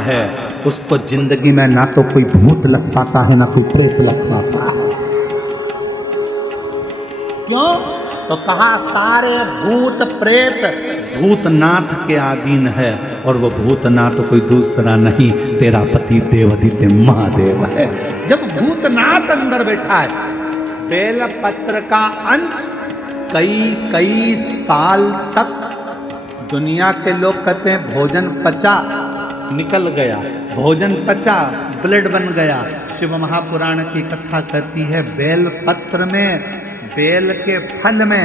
है उसको जिंदगी में ना तो कोई भूत लग पाता है ना कोई प्रेत लग पाता है। क्यों? तो कहा सारे भूत प्रेत भूतनाथ के अधीन है और वो भूतनाथ कोई दूसरा नहीं तेरा पति देवादित्य महादेव है। जब भूतनाथ अंदर बैठा है, बेलपत्र का अंश कई साल तक दुनिया के लोग कहते हैं भोजन पचा, निकल गया, भोजन पचा, ब्लड बन गया। शिव महापुराण की कथा कहती है बेल पत्र में, बेल के फल में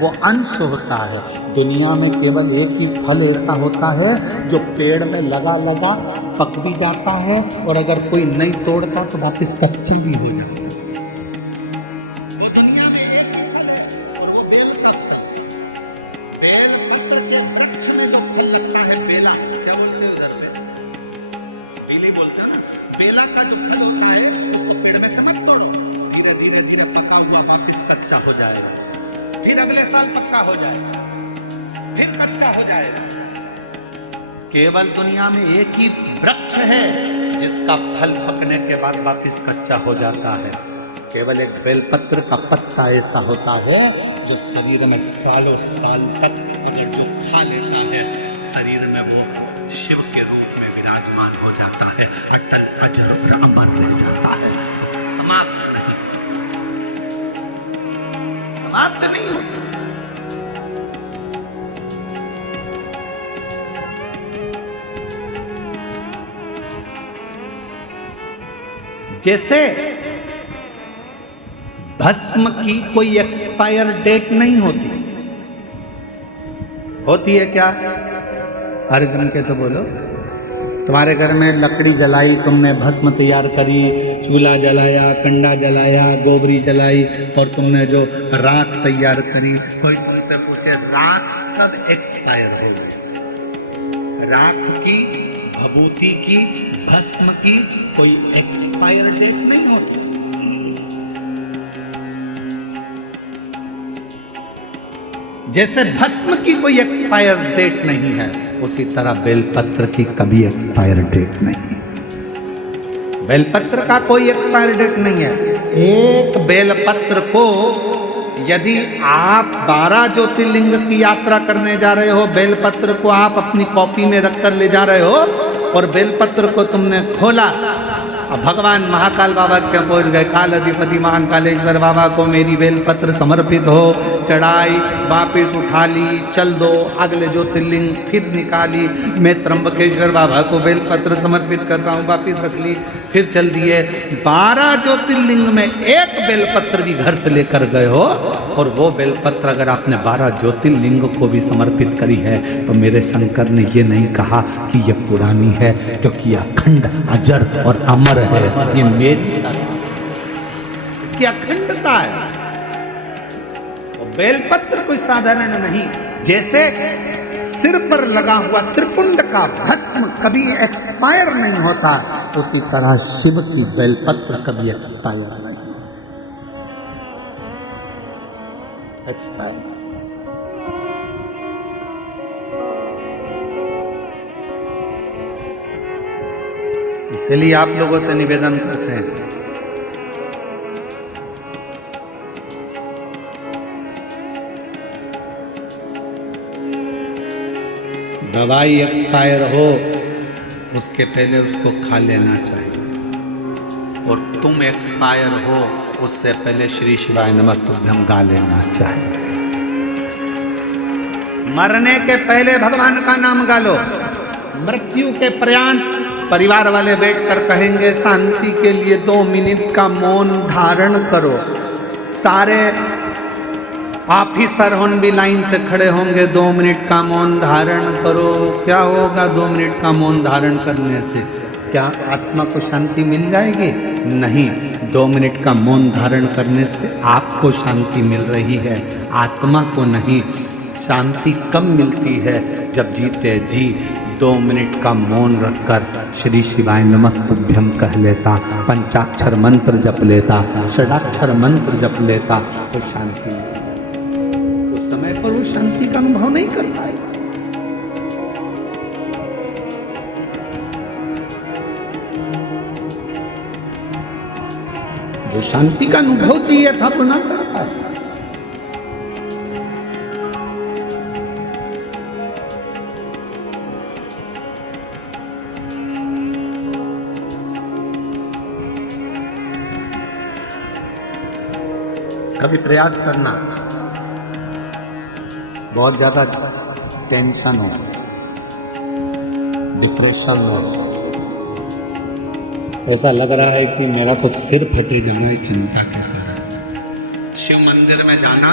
वो अंश होता है। दुनिया में केवल एक ही फल ऐसा होता है जो पेड़ में लगा लगा पक भी जाता है और अगर कोई नहीं तोड़ता तो वापिस कच्चा भी हो जाता है। फिर अगले साल पक्का हो जाएगा, फिर कच्चा हो जाएगा। केवल दुनिया में एक ही वृक्ष है जिसका फल पकने के बाद वापिस कच्चा हो जाता है। केवल एक बेलपत्र का पत्ता ऐसा होता है जो शरीर में सालों साल तक अगर जो खा लेता है शरीर में वो शिव के रूप में विराजमान हो जाता है, अटल अजर और अमर रह जाता है, समाप्त नहीं, समाप्त नहीं होता। जैसे भस्म की कोई एक्सपायर डेट नहीं होती, होती है क्या? अर्जुन के तो बोलो, तुम्हारे घर में लकड़ी जलाई, तुमने भस्म तैयार करी, चूल्हा जलाया, कंडा जलाया, गोबरी जलाई और तुमने जो राख तैयार करी, कोई तुमसे पूछे राख कब एक्सपायर हो गई? राख की, भभूति की, भस्म की कोई एक्सपायर डेट नहीं होती। जैसे भस्म की कोई एक्सपायर डेट नहीं है, उसी तरह बेलपत्र की कभी एक्सपायर डेट नहीं। बेलपत्र का कोई एक्सपायर डेट नहीं है। एक बेलपत्र को यदि आप 12 ज्योतिर्लिंग की यात्रा करने जा रहे हो, बेलपत्र को आप अपनी कॉपी में रखकर ले जा रहे हो और बेलपत्र को तुमने खोला, अब भगवान महाकाल बाबा के पहुंच गए, काल अधिपति महाकालेश्वर बाबा को मेरी बेलपत्र समर्पित हो, चढ़ाई, वापिस उठा ली, चल दो, अगले ज्योतिर्लिंग फिर निकाली, मैं त्र्यंबकेश्वर बाबा को बेलपत्र समर्पित करता हूँ, वापिस रख ली, फिर चल दिए। 12 ज्योतिर्लिंग में एक बेलपत्र भी घर से लेकर गए हो और वो बेलपत्र अगर आपने 12 ज्योतिर्लिंग को भी समर्पित करी है तो मेरे शंकर ने ये नहीं कहा कि ये पुरानी है, क्योंकि यह अखंड अजर और अमर है। ये मेरी की अखंडता है। बेलपत्र कोई साधारण नहीं। जैसे सिर पर लगा हुआ त्रिपुंड का भस्म कभी एक्सपायर नहीं होता, उसी तरह शिव की बेलपत्र कभी एक्सपायर नहीं, एक्सपायर। इसलिए आप लोगों से निवेदन करते हैं, दवाई एक्सपायर हो उसके पहले उसको खा लेना चाहिए, और तुम एक्सपायर हो उससे पहले श्री शिवाय नमस्तुभ्यं गा लेना चाहिए। मरने के पहले भगवान का नाम गा लो, मृत्यु के पर्यंत परिवार वाले बैठकर कहेंगे शांति के लिए 2 मिनट का मौन धारण करो। सारे ऑफिसर होन भी लाइन से खड़े होंगे, 2 मिनट का मौन धारण करो। क्या होगा 2 मिनट का मौन धारण करने से? क्या आत्मा को शांति मिल जाएगी? नहीं, 2 मिनट का मौन धारण करने से आपको शांति मिल रही है, आत्मा को नहीं। शांति कब मिलती है? जब जीते जी 2 मिनट का मौन रखकर श्री शिवाय नमस्तुभ्यं कह लेता, पंचाक्षर मंत्र जप लेता, षडाक्षर मंत्र जप लेता तो शांति, उस समय पर वो शांति का अनुभव नहीं कर पाएगा। जो शांति का अनुभव चाहिए था वो ना कर पाए। कभी प्रयास करना, बहुत ज्यादा टेंशन हो, डिप्रेशन हो, ऐसा लग रहा है कि मेरा तो सिर फटे जाना है चिंता के कारण, शिव मंदिर में जाना,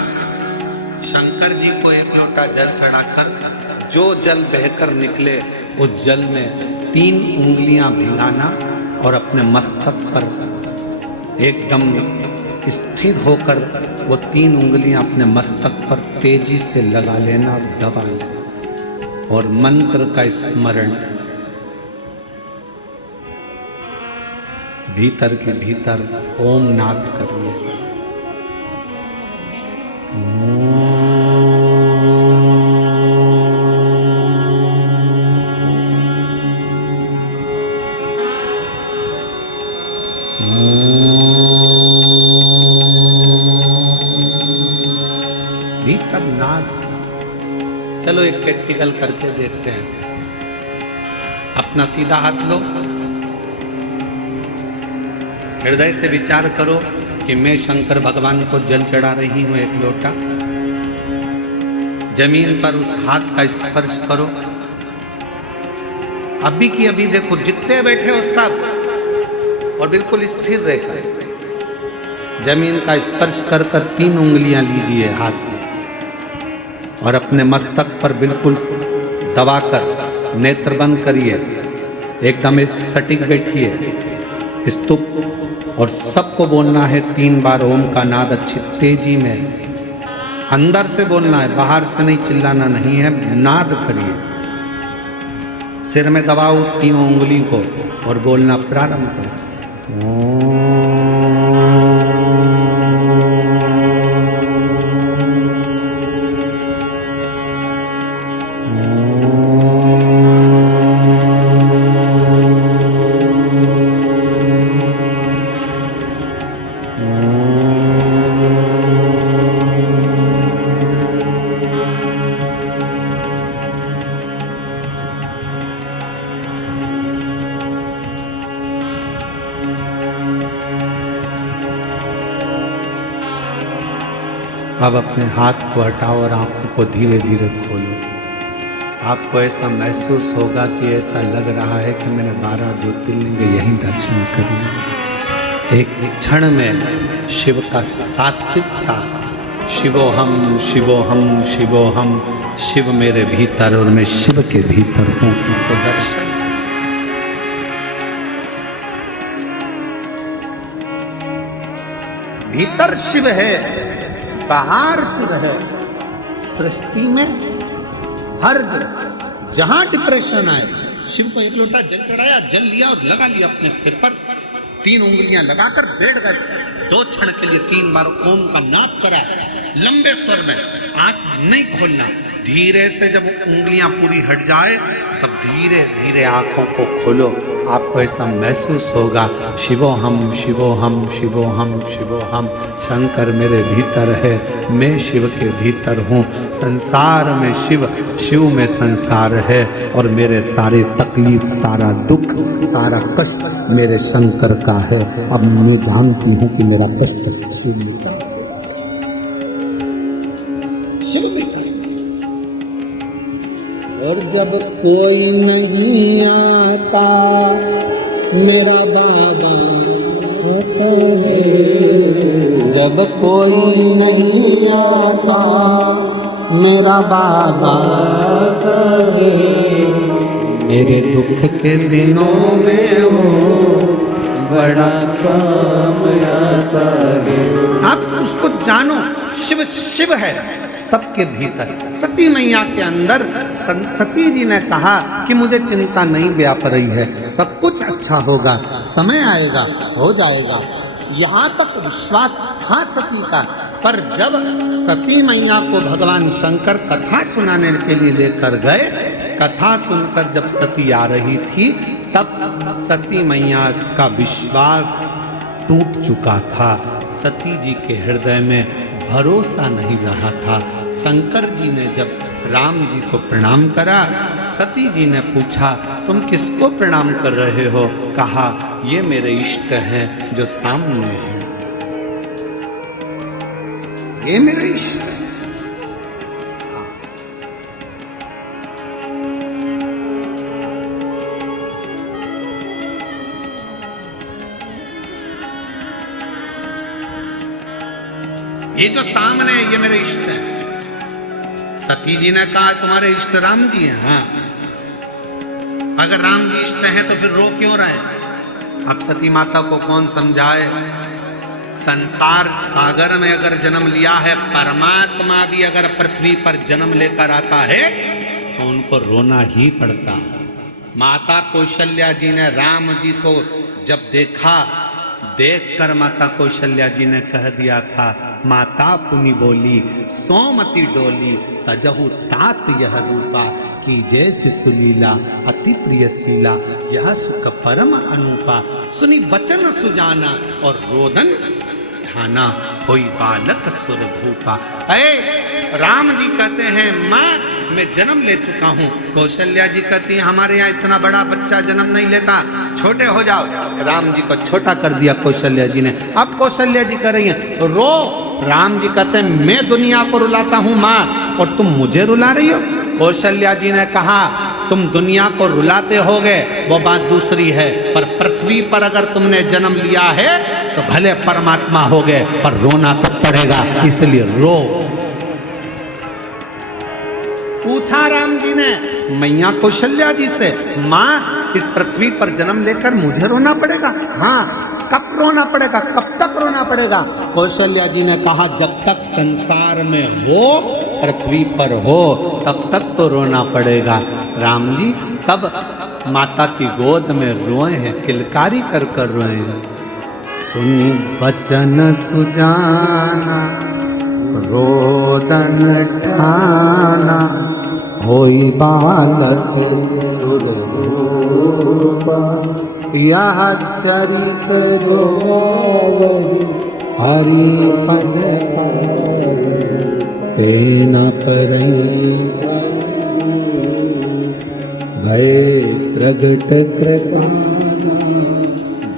शंकर जी को एक लोटा जल चढ़ाकर जो जल बहकर निकले उस जल में 3 उंगलियां भिगाना और अपने मस्तक पर एकदम स्थिर होकर वो 3 उंगलियां अपने मस्तक पर तेजी से लगा लेना और दबा लेना और मंत्र का स्मरण भीतर के भीतर ओम नाद करिएगा। भीतर नाद। चलो एक प्रैक्टिकल करके देखते हैं। अपना सीधा हाथ लो, हृदय से विचार करो कि मैं शंकर भगवान को जल चढ़ा रही हूं एक लोटा। जमीन पर उस हाथ का स्पर्श करो। अभी की अभी देखो, जितने बैठे हो सब, और बिल्कुल स्थिर रहकर जमीन का स्पर्श कर कर 3 उंगलियां लीजिए हाथ में और अपने मस्तक पर बिल्कुल दबाकर नेत्र बंद करिए, एकदम सटीक बैठिए स्तुप, और सबको बोलना है 3 बार ओम का नाद अच्छी तेजी में। अंदर से बोलना है, बाहर से नहीं, चिल्लाना नहीं है, नाद करिए। सिर में दबाओ 3 उंगली को और बोलना प्रारंभ करो। अब अपने हाथ को हटाओ और आंखों को धीरे धीरे खोलो। आपको ऐसा महसूस होगा कि ऐसा लग रहा है कि मैंने 12 ज्योतिर्लिंग यहीं दर्शन कर लिए। एक क्षण में शिव का सात्विकता, शिवोहम शिवोहम शिवोहम, शिव मेरे भीतर और मैं शिव के भीतर हूँ, तो दर्शन। भीतर शिव है, बाहर शिव है। सृष्टि में हर जहां डिप्रेशन आए, शिव को एक लोटा जल चढ़ाया, जल लिया और लगा लिया अपने सिर पर, 3 उंगलियां लगाकर बैठ गए। 2 क्षण के लिए 3 बार ओम का नाद करा, लंबे स्वर में, आंख नहीं खोलना। धीरे से जब उंगलियां पूरी हट जाए तब धीरे धीरे आंखों को खोलो। आपको ऐसा महसूस होगा, शिवोहम शिवोहम शिवोहम शिवोहम, शंकर मेरे भीतर है, मैं शिव के भीतर हूँ। संसार में शिव, शिव में संसार है, और मेरे सारे तकलीफ, सारा दुख, सारा कष्ट मेरे शंकर का है। अब मैं जानती हूँ कि मेरा कष्ट शिव मिटा है, शिव मिटा है। और जब कोई नहीं आता मेरा बाबा होता है, जब कोई नहीं आता मेरा बाबा होता है, मेरे दुख के दिनों में वो बड़ा काम आता है। आप उसको जानो, शिव शिव है सबके भीतर। सती मैया के अंदर सती जी ने कहा कि मुझे चिंता नहीं व्याप रही है, सब कुछ अच्छा होगा, समय आएगा, हो जाएगा। यहाँ तक विश्वास था सती का। पर जब सती मैया को भगवान शंकर कथा सुनाने के लिए लेकर गए, कथा सुनकर जब सती आ रही थी, तब सती मैया का विश्वास टूट चुका था। सती जी के हृदय में भरोसा नहीं रहा था। शंकर जी ने जब राम जी को प्रणाम करा, सती जी ने पूछा तुम किसको प्रणाम कर रहे हो? कहा ये मेरे इष्ट हैं जो सामने हैं, ये मेरे इष्ट हैं। ये जो सामने है ये मेरे इष्ट है। सती जी ने कहा तुम्हारे इष्ट राम जी हैं? हाँ। अगर राम जी इष्ट हैं तो फिर रो क्यों रहे? अब सती माता को कौन समझाए? संसार सागर में अगर जन्म लिया है, परमात्मा भी अगर पृथ्वी पर जन्म लेकर आता है तो उनको रोना ही पड़ता है। माता कौशल्या जी ने राम जी को जब देखा, देखकर माता कौशल्या जी ने कह दिया था, माता पुनि बोली सोमति डोली तजहु तात यह रूपा की जैसे सुलीला अति प्रिय शीला यह सुख परम अनुपा सुनी वचन सुजाना और रोदन ठाना होई बालक सुर भूपा। राम जी कहते हैं माँ मैं जन्म ले चुका हूँ। कौशल्या जी कहती है हमारे यहाँ इतना बड़ा बच्चा जन्म नहीं लेता, छोटे हो जाओ। राम जी को छोटा कर दिया कौशल्या जी ने। अब कौशल्या जी कह रही है तो रो। राम जी कहते हैं मैं दुनिया को रुलाता हूँ माँ और तुम मुझे रुला रही हो? कौशल्या जी ने कहा तुम दुनिया को रुलाते होगे वो बात दूसरी है, पर पृथ्वी पर अगर तुमने जन्म लिया है तो भले परमात्मा हो गए पर रोना तो पड़ेगा, इसलिए रो। पूछा राम जी ने मैया कौशल्या जी से, माँ इस पृथ्वी पर जन्म लेकर मुझे रोना पड़ेगा? हाँ। कब रोना पड़ेगा? कब तक रोना पड़ेगा? कौशल्या जी ने कहा जब तक संसार में हो, पृथ्वी पर हो, तब तक तो रोना पड़ेगा। राम जी तब माता की गोद में रोए हैं, किलकारी कर कर रोए हैं। सुनी वचन सुजाना रोदन ठाना होई बालक सुर रूपा यह चरित जो हरि पद तेना परई भय प्रगट कृपाना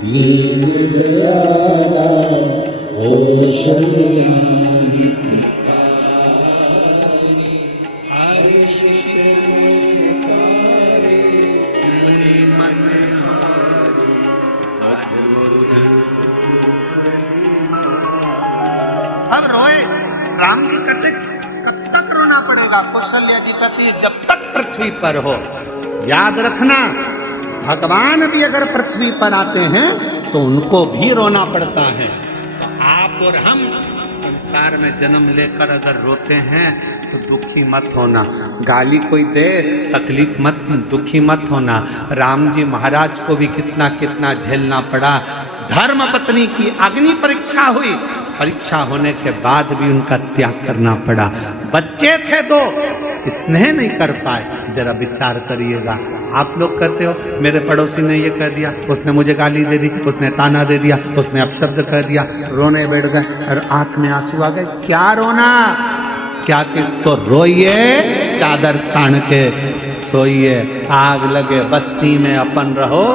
दीन दयाला कौशल्या अब रोए। राम जी कहते कब तक रोना पड़ेगा? कौशल्या जी कहती है जब तक पृथ्वी पर हो। याद रखना भगवान भी अगर पृथ्वी पर आते हैं तो उनको भी रोना पड़ता है। तो आप और हम संसार में जन्म लेकर अगर रोते हैं तो दुखी मत होना। गाली कोई दे तकलीफ मत, दुखी मत होना। राम जी महाराज को भी कितना कितना झेलना पड़ा। धर्म पत्नी की अग्नि परीक्षा हुई, परीक्षा होने के बाद भी उनका त्याग करना पड़ा। बच्चे थे दो, स्नेह नहीं कर पाए। जरा विचार करिएगा। आप लोग कहते हो मेरे पड़ोसी ने ये कह दिया, उसने मुझे गाली दे दी, उसने ताना दे दिया, उसने अपशब्द कह दिया, रोने बैठ गए और आंख में आंसू आ गए। क्या रोना? क्या किसको? रोइए, चादर तान के सोइए। आग लगे बस्ती में अपन रहो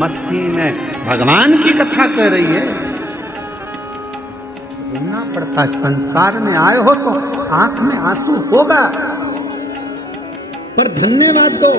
मस्ती में। भगवान की कथा कह रही है, रोना पड़ता है। संसार में आए हो तो आंख में आंसू होगा, पर धन्यवाद दो।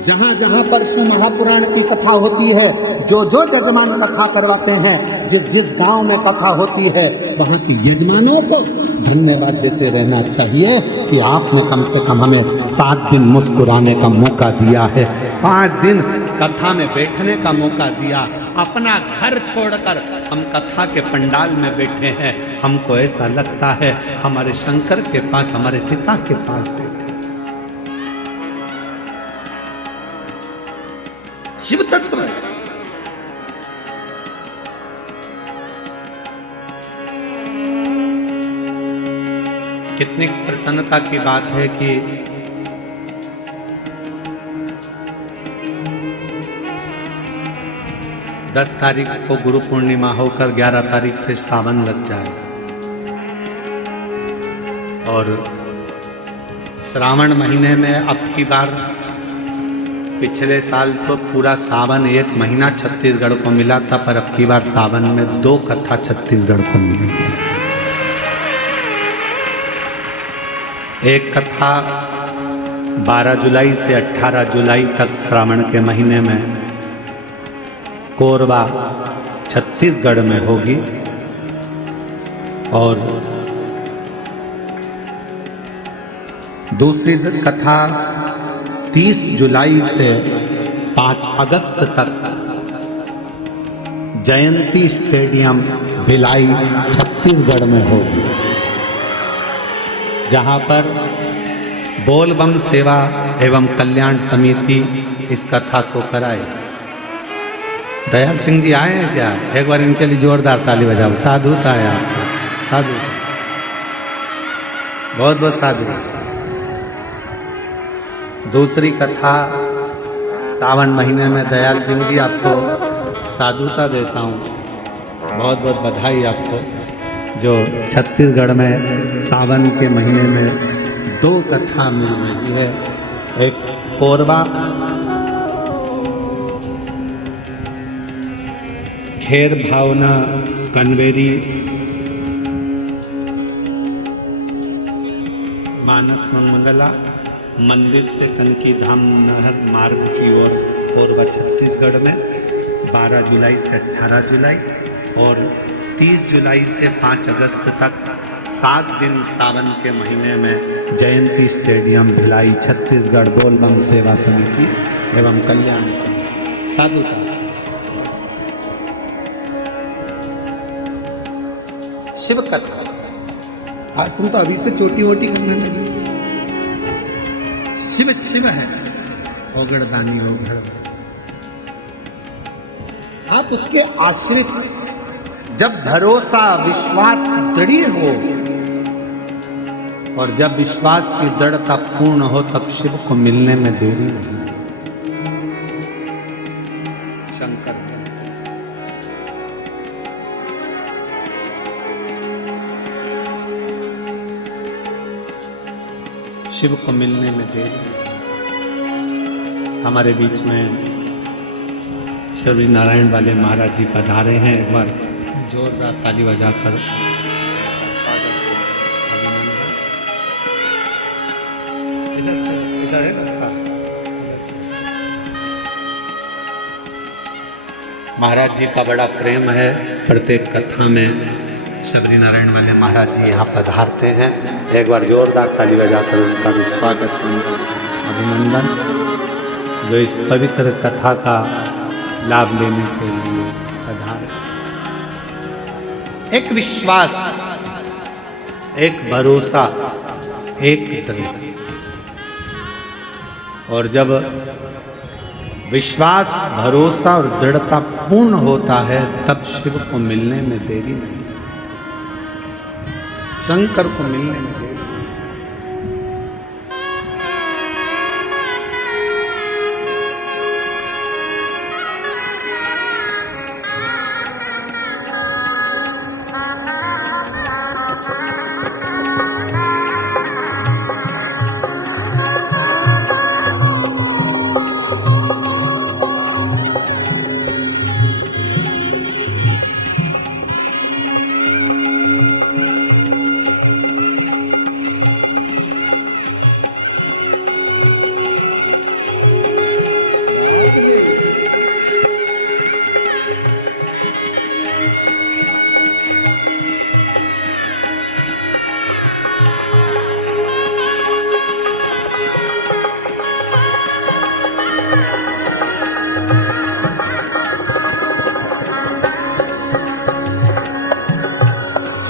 जहां जहां परशु महापुराण की कथा होती है, जो जो यजमान कथा करवाते हैं, जिस जिस गांव में कथा होती है, वहां के यजमानों को धन्यवाद देते रहना चाहिए कि आपने कम से कम हमें 7 दिन मुस्कुराने का मौका दिया है, 5 दिन कथा में बैठने का मौका दिया। अपना घर छोड़कर हम कथा के पंडाल में बैठे हैं। हमको ऐसा लगता है हमारे शंकर के पास, हमारे पिता के पास बैठे। शिव तत्व है। कितनी प्रसन्नता की बात है कि 10 तारीख को गुरु पूर्णिमा होकर 11 तारीख से सावन लग जाए और श्रावण महीने में अब की बार, पिछले साल तो पूरा सावन 1 महीना छत्तीसगढ़ को मिला था, पर अब की बार सावन में 2 कथा छत्तीसगढ़ को मिली है। एक कथा 12 जुलाई से 18 जुलाई तक श्रावण के महीने में कोरबा छत्तीसगढ़ में होगी और दूसरी कथा 30 जुलाई से 5 अगस्त तक जयंती स्टेडियम भिलाई छत्तीसगढ़ में होगी, जहां पर बोल बम सेवा एवं कल्याण समिति इस कथा को कराए। दयाल सिंह जी आए हैं क्या? एक बार इनके लिए जोरदार ताली बजाओ। साधु आया, साधु, बहुत बहुत साधु। दूसरी कथा सावन महीने में दयाल सिंह जी आपको साधुता देता हूँ, बहुत बहुत बधाई आपको, जो छत्तीसगढ़ में सावन के महीने में 2 कथा मिल रही है। एक कोरबा खेर भावना कन्वेरी मानस मंगला मंदिर से कनकी धाम नहर मार्ग की ओर कोरबा छत्तीसगढ़ में 12 जुलाई से 18 जुलाई और 30 जुलाई से 5 अगस्त तक 7 दिन सावन के महीने में जयंती स्टेडियम भिलाई छत्तीसगढ़ बोल बम सेवा समिति एवं कल्याण समिति। साधुता शिव कथा। तुम तो अभी से छोटी मोटी करने लगे। शिव शिव है, ओगड़दानी ओगड़, आप उसके आश्रित। जब भरोसा विश्वास दृढ़ हो और जब विश्वास की दृढ़ता पूर्ण हो, तब शिव को मिलने में देरी नहीं। शंकर शिव को मिलने में देरी। हमारे बीच में श्री नारायण वाले महाराज जी पधारे हैं, एक बार जोरदार ताली बजाकर इधर है रास्ता। महाराज जी का बड़ा प्रेम है, प्रत्येक कथा में शबरी नारायण वाले महाराज जी यहाँ पधारते हैं। एक बार जोरदार ताली बजाकर उनका भी स्वागत, अभिनंदन, जो इस पवित्र कथा का लाभ लेने के लिए पधारे। एक विश्वास, एक भरोसा, एक दृढ़। और जब विश्वास, भरोसा और दृढ़ता पूर्ण होता है, तब शिव को मिलने में देरी नहीं, शंकर को मिलने में देरी।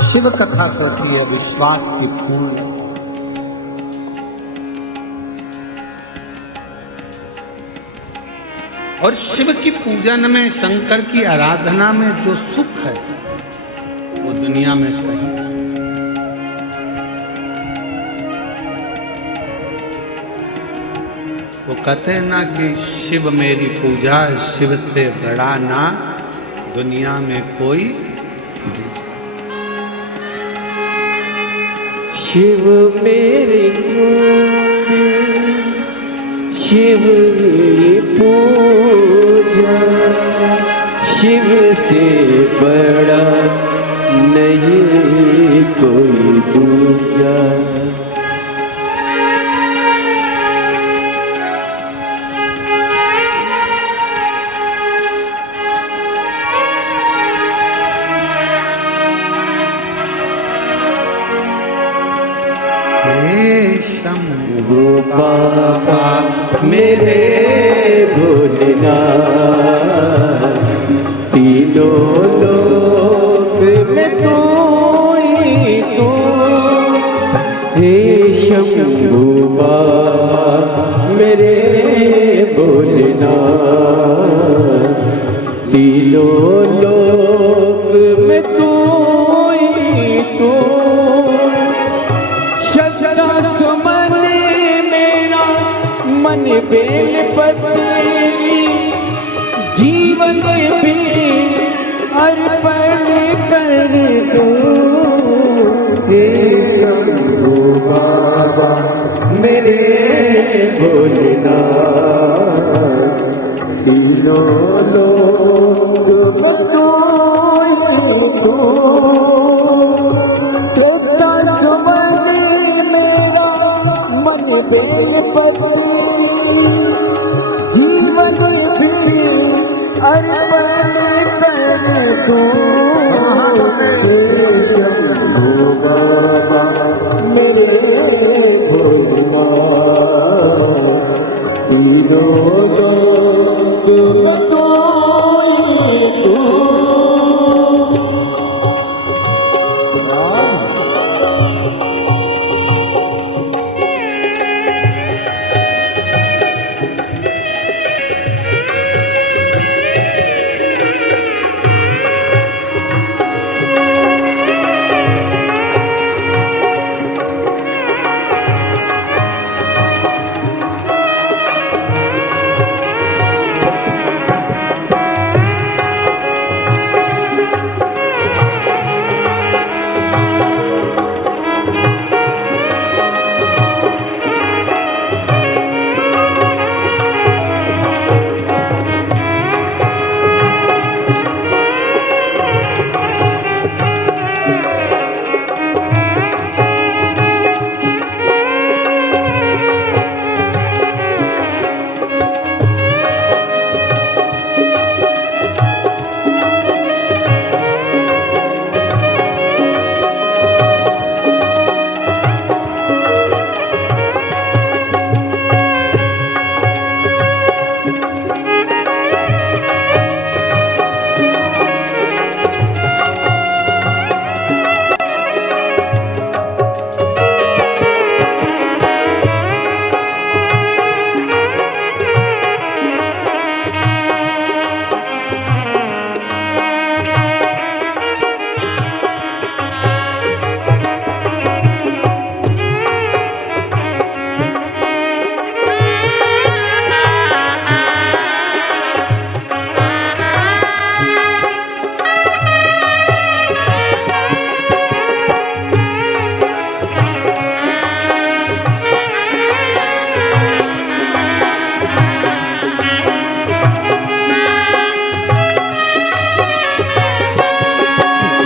शिव कथा कहती है विश्वास की पूर्ण। और शिव की पूजन में, शंकर की आराधना में जो सुख है, वो दुनिया में कहीं। वो कहते हैं ना कि शिव मेरी पूजा, शिव से बड़ा ना दुनिया में कोई। शिव मेरे शिव पूजा, शिव से बड़ा नहीं कोई दूजा। शंभु बाबा मेरे भोलेनाथ, तीनों लोक में तू ही तू। हे शंभु बाबा मेरे भोलेनाथ, तीनों लोक में तू ही तू। सुमन मेरा मन बेल पत्री, जीवन भी अर्पण कर दूं। हे शंभु बाबा मेरे भोलेनाथ, तीनों लोक में तू ही तू। बेलपत्री, जीवन भी अर्पण कर दूं। शंभु बाबा मेरे भोलेनाथ, तीनों लोक में तू ही तू।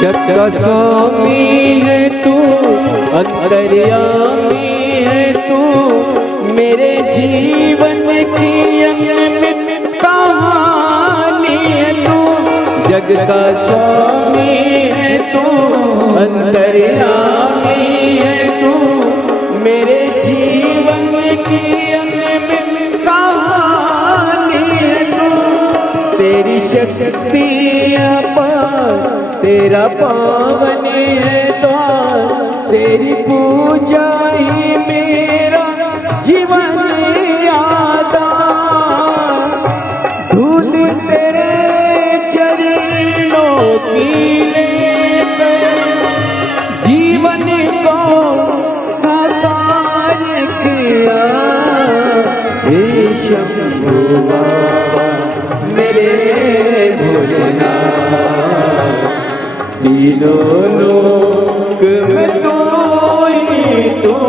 जग का स्वामी है तू, अंतर्यामी है तू, मेरे जीवन की अनमित कहानी है तू। जग का स्वामी है तू, अंतर्यामी है तू, मेरे जीवन की अनमित कहानी है तू। तेरी शक्ति तेरा पावन है द्वार, तेरी पूजा ही मेरा जीवन यादा। धूल तेरे चरणों की लेकर जीवन को साकार किया। हे शंभु बाबा मेरे भोलेनाथ, तीनों लोक में तू ही तू।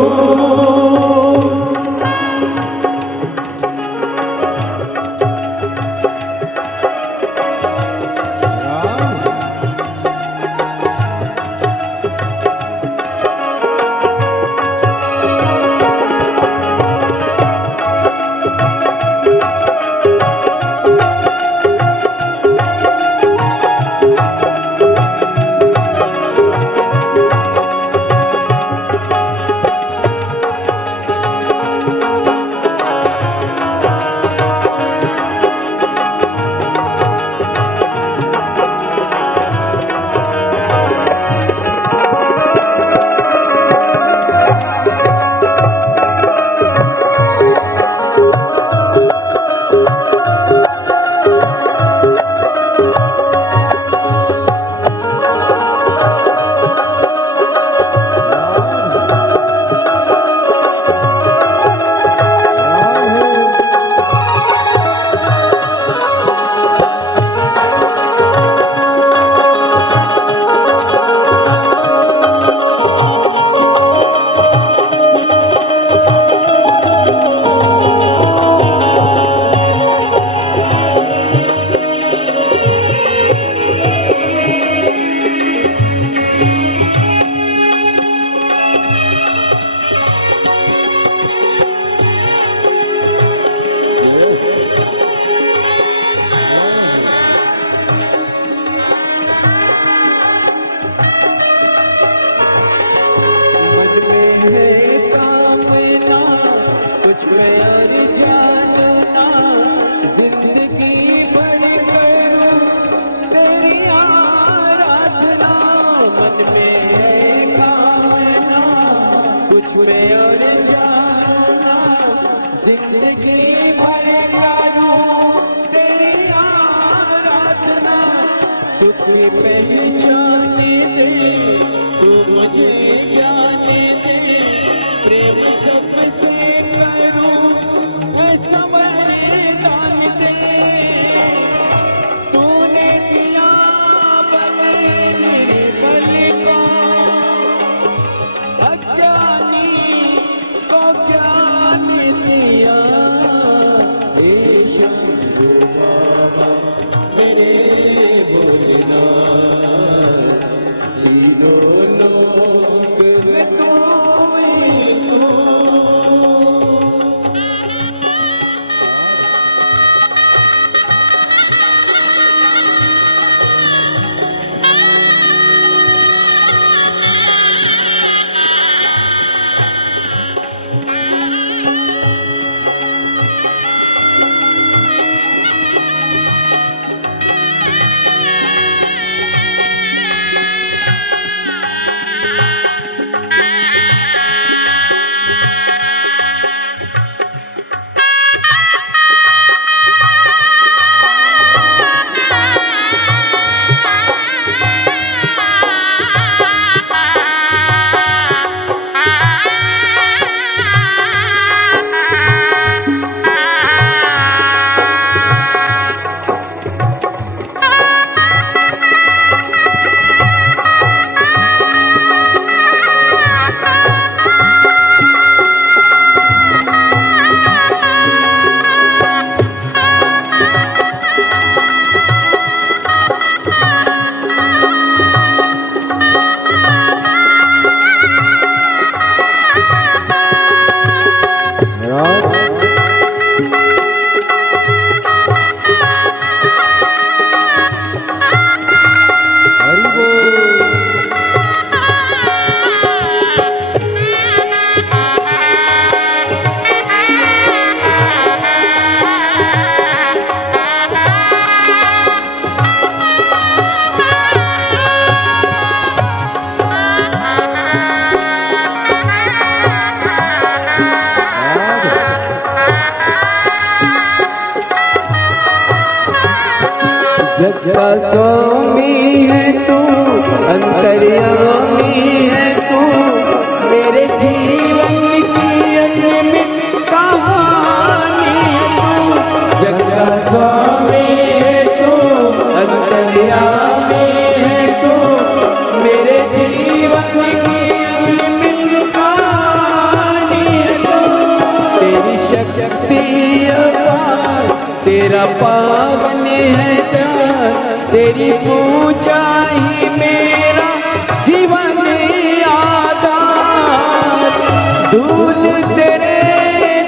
जग का स्वामी है तू, अंतर्यामी है तू, मेरे जीवन की अनमित कहानी है तू। जग का स्वामी है तू, अंतर्यामी है तू, है दर तेरी पूजा ही मेरा जीवन आधार। धूल तेरे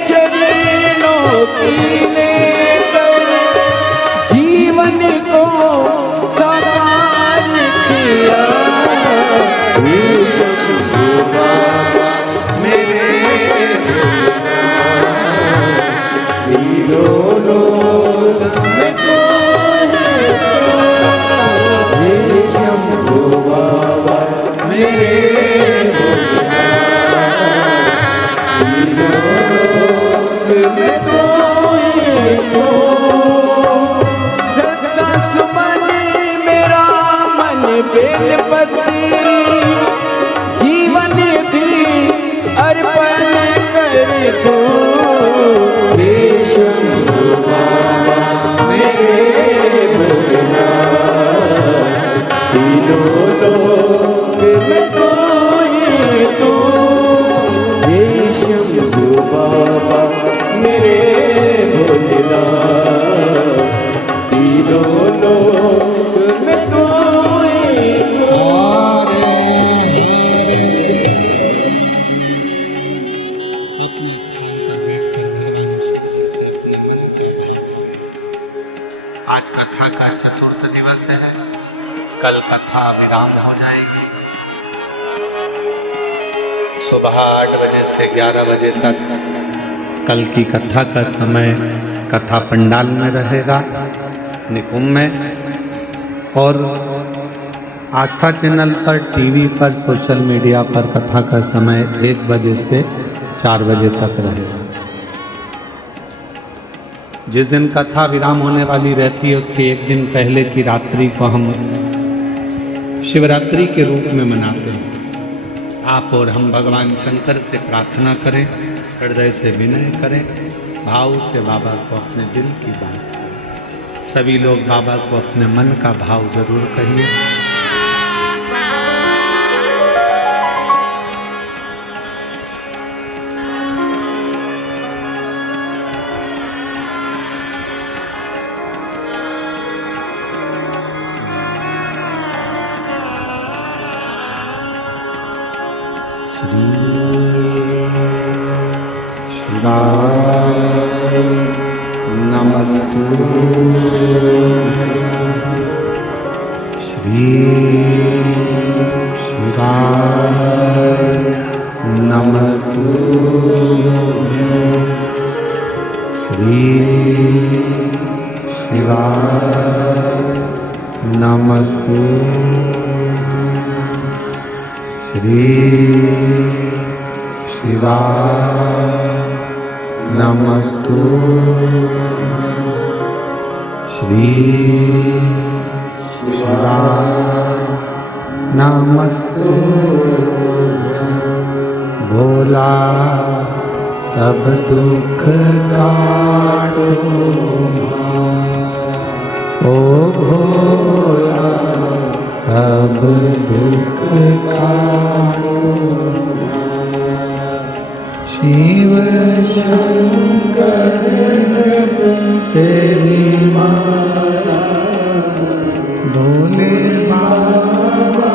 चरणों की लेकर जीवन को साकार किया। जीवन भी अर्पण कर दो मेरे भोला। तीनों लोक में तो ही तो हे शंभू बाबा मेरे भोला। तीनों लोक में तो आज कथा का चतुर्थ दिवस है। कल कथा विराम हो जाएगी। सुबह 8 बजे से 11 बजे तक कल की कथा का समय कथा पंडाल में रहेगा, निकुंभ में। और आस्था चैनल पर, टीवी पर, सोशल मीडिया पर कथा का समय 1 बजे से 4 बजे तक रहेगा। जिस दिन कथा विराम होने वाली रहती है उसके एक दिन पहले की रात्रि को हम शिवरात्रि के रूप में मनाते हैं। आप और हम भगवान शंकर से प्रार्थना करें, हृदय से विनय करें, भाव से बाबा को अपने दिल की बात करें। सभी लोग बाबा को अपने मन का भाव जरूर कहिए। नमस्तु श्री शिवाय नमस्तु श्री शिवाय नमस्तु श्री शिवाय नमस्तु श्री शिवाय नमस्तु। भोला सब दुख काटो, ओ भोला सब दुख काटो। शिव शंकर जप तेरी माला, भोले बाबा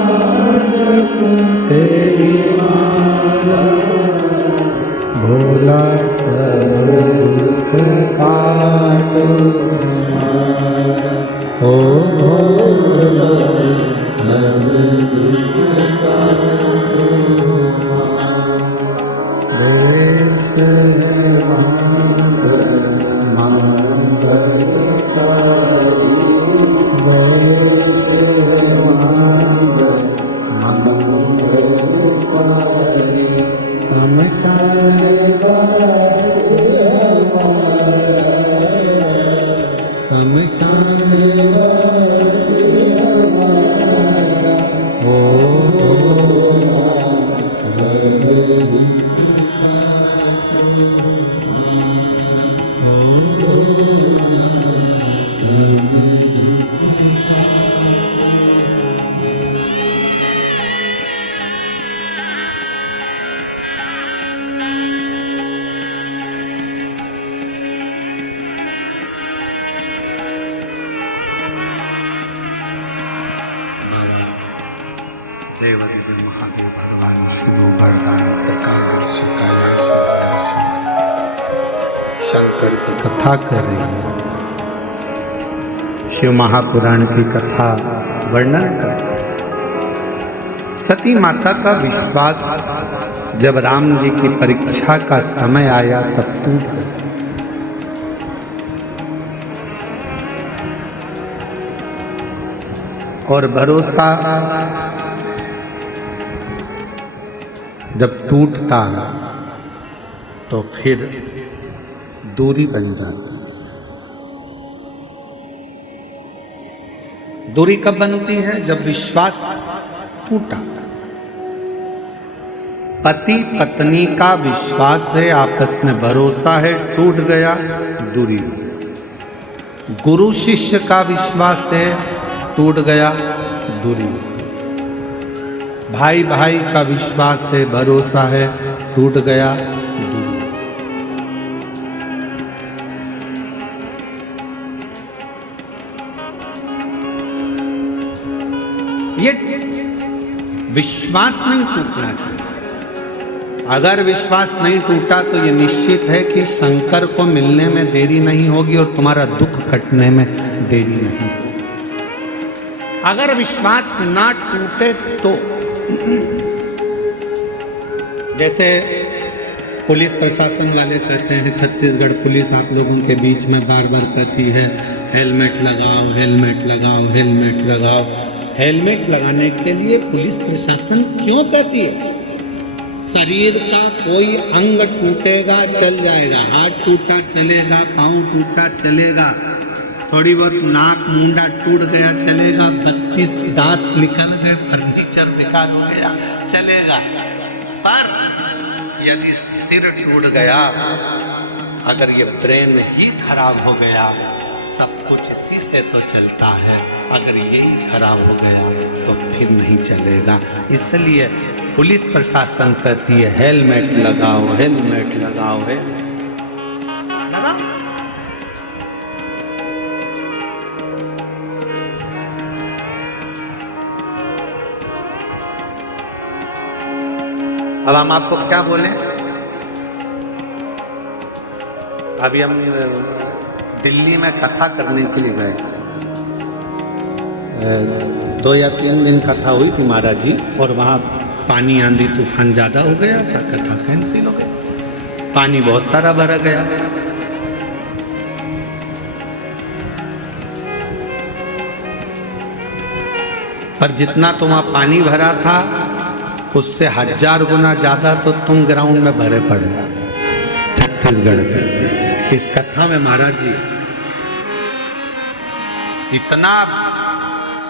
जप तेरी माला। भोला सब दुख काटो, ओ भोला सब दुख काटो। देवदेव महादेव भगवान शिव वरदान त्रिकालदर्श कैलाश विनाशी शंकर की कथा कर रही है। शिव महापुराण की कथा वर्णन कर रही है। सती माता का विश्वास जब राम जी की परीक्षा का समय आया तब टूट गया। और भरोसा जब टूटता तो फिर दूरी बन जाती है। दूरी कब बनती है? जब विश्वास टूटा। पति पत्नी का विश्वास है, आपस में भरोसा है, टूट गया, दूरी हो गई। गुरु शिष्य का विश्वास है, टूट गया, दूरी हो गई। भाई भाई का विश्वास है, भरोसा है, टूट गया, दूरी। ये विश्वास नहीं टूटना चाहिए। अगर विश्वास नहीं टूटा तो ये निश्चित है कि शंकर को मिलने में देरी नहीं होगी और तुम्हारा दुख कटने में देरी नहीं होगी। अगर विश्वास ना टूटे तो जैसे पुलिस प्रशासन वाले कहते हैं, छत्तीसगढ़ पुलिस आप लोगों के बीच में बार बार कहती है हेलमेट लगाओ, हेलमेट लगाओ, हेलमेट लगाओ। हेलमेट लगाने के लिए पुलिस प्रशासन क्यों कहती है? शरीर का कोई अंग टूटेगा चल जाएगा, हाथ टूटा चलेगा, पांव टूटा चलेगा, थोड़ी बहुत नाक मुंडा टूट गया चलेगा, 32 दांत निकल गए, फर्नीचर बेकार हो गया चलेगा। पर यदि सिर टूट गया, अगर ये ब्रेन ही खराब हो गया, सब कुछ इसी से तो चलता है। अगर यही खराब हो गया तो फिर नहीं चलेगा। इसलिए पुलिस प्रशासन कहती है हेलमेट लगाओ, हेलमेट लगाओ, लगाओ। अब हम आपको क्या बोले? अभी हम दिल्ली में कथा करने के लिए गए। 2 या 3 दिन कथा हुई थी महाराज जी, और वहाँ पानी आंधी तूफान ज़्यादा हो गया था, कथा कैंसिल हो गई। पानी बहुत सारा भरा गया। पर जितना तो वहाँ पानी भरा था उससे 1000 गुना ज़्यादा तो तुम ग्राउंड में भरे पड़े छत्तीसगढ़ के। इस कथा में महाराज जी इतना,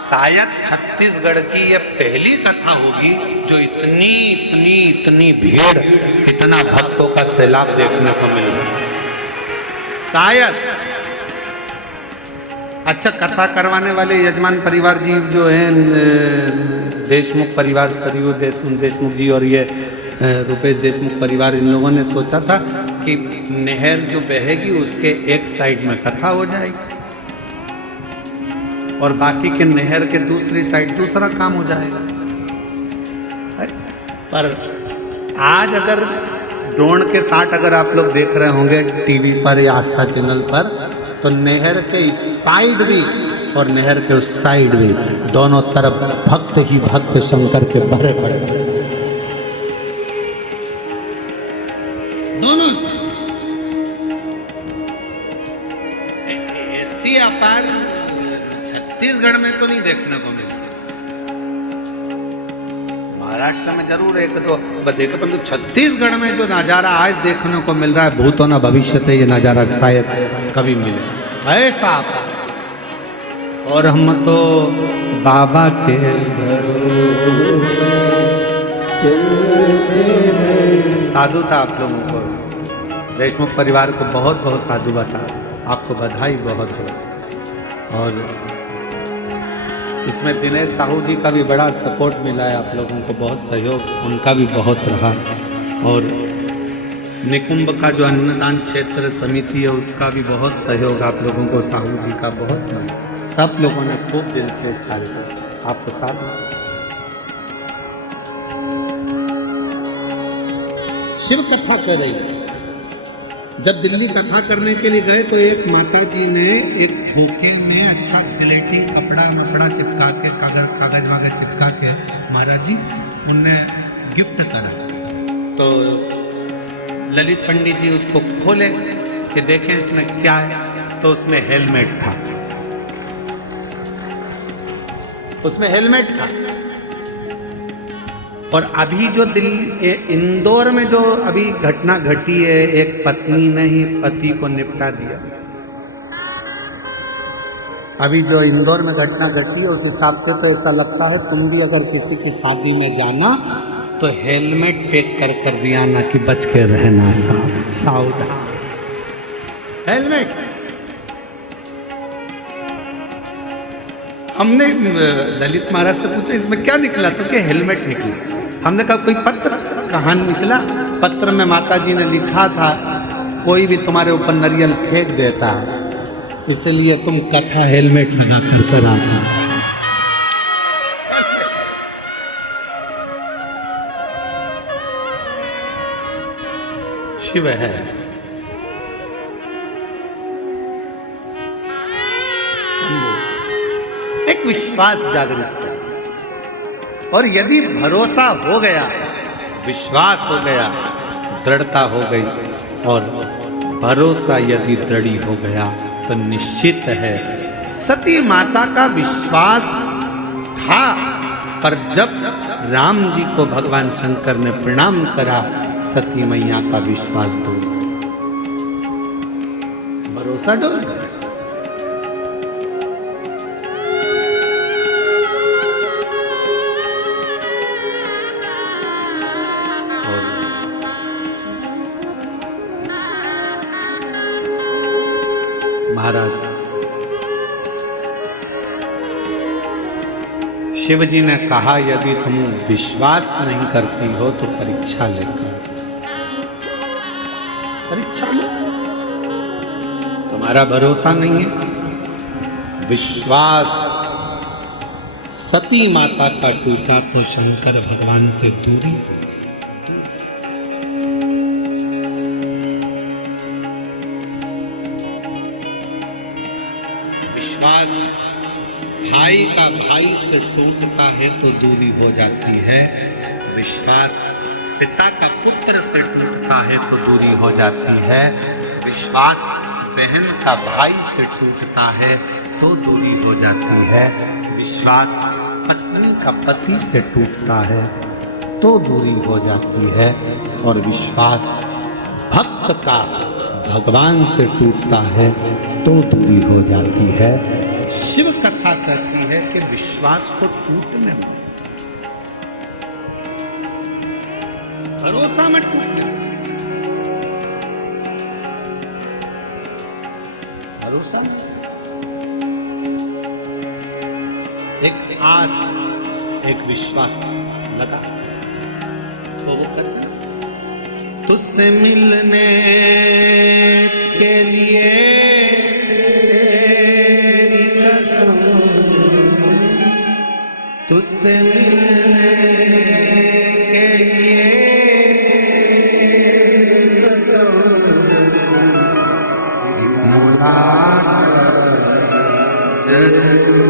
शायद छत्तीसगढ़ की ये पहली कथा होगी जो इतनी भीड़, इतना भक्तों का सैलाब देखने को मिल रहा है, शायद। अच्छा, कथा करवाने वाले यजमान परिवार जी जो हैं, देशमुख परिवार, सरयू देशमुख जी और ये रुपेश देशमुख परिवार, इन लोगों ने सोचा था कि नहर जो बहेगी उसके एक साइड में कथा हो जाएगी और बाकी के नहर के दूसरी साइड दूसरा काम हो जाएगा। पर आज अगर ड्रोन के साथ अगर आप लोग देख रहे होंगे टीवी पर या आस्था चैनल पर, तो नहर के इस साइड भी और नहर के उस साइड भी, दोनों तरफ भक्त ही भक्त शंकर के भरे पड़े, दोनों से। ऐसी अपार छत्तीसगढ़ में तो नहीं देखने को मिला। महाराष्ट्र में जरूर एक दो देखो, परंतु छत्तीसगढ़ में जो नज़ारा आज देखने को मिल रहा है, भूतो न भविष्य थे ये नज़ारा शायद कभी मिले ऐसा। और हम तो बाबा के साधु था। आप लोगों को, देशमुख परिवार को बहुत बहुत साधु बता, आपको बधाई बहुत हो। और इसमें दिनेश साहू जी का भी बड़ा सपोर्ट मिला है, आप लोगों को बहुत सहयोग उनका भी बहुत रहा। और निकुंभ का जो अन्नदान क्षेत्र समिति है उसका भी बहुत सहयोग आप लोगों को, साहू जी का बहुत मिला। सब लोगों ने खूब दिल से साथ आपको साथ शिव कथा कर रही है। जब दिल्ली कथा करने के लिए गए तो एक माता जी ने एक खोखे में अच्छा गिलेटी कपड़ा मपड़ा चिपका के कागज वागज चिपका के महाराज जी उन्हें गिफ्ट करा। तो ललित पंडित जी उसको खोले कि देखें इसमें क्या है, तो उसमें हेलमेट था, उसमें हेलमेट था। और अभी जो दिल्ली इंदौर में जो अभी घटना घटी है, एक पत्नी ने ही पति को निपटा दिया। अभी जो इंदौर में घटना घटी है उस हिसाब से तो ऐसा लगता है तुम भी अगर किसी की शादी में जाना तो हेलमेट पैक कर दिया ना कि बच के रहना, सावधान। हेलमेट हमने ललित महाराज से पूछा इसमें क्या निकला, तो क्या हेलमेट निकला। हमने कहा कोई पत्र कहाँ निकला। पत्र में माता जी ने लिखा था कोई भी तुम्हारे ऊपर नारियल फेंक देता है, इसलिए तुम कथा हेलमेट लगा कर आना। शिव है। एक विश्वास जागृत है, और यदि भरोसा हो गया, विश्वास हो गया, दृढ़ता हो गई, और भरोसा यदि दृढ़ हो गया तो निश्चित है। सती माता का विश्वास था, पर जब राम जी को भगवान शंकर ने प्रणाम करा, सती मैया का विश्वास डूब गया, भरोसा डूब गया। महाराज शिव जी ने कहा यदि तुम विश्वास नहीं करती हो तो परीक्षा लेकर परीक्षा लो। तुम्हारा भरोसा नहीं है, विश्वास सती माता का टूटा तो शंकर भगवान से दूरी। विश्वास भाई का भाई से टूटता है तो दूरी हो जाती है, विश्वास पिता का पुत्र से टूटता है तो दूरी हो जाती है, विश्वास बहन का भाई से टूटता है तो दूरी हो जाती है, विश्वास पत्नी का पति से टूटता है तो दूरी हो जाती है, और विश्वास भक्त का भगवान से टूटता है तो दूरी हो जाती है। शिव कथा कहती है कि विश्वास को टूटने में, भरोसा में टूटने, भरोसा में एक आस, एक विश्वास लगा तो वो करता तुझसे मिलने के लिए तेरी कसम, तुझसे मिलने के लिए कसम, एक मुलाकात जरूरी,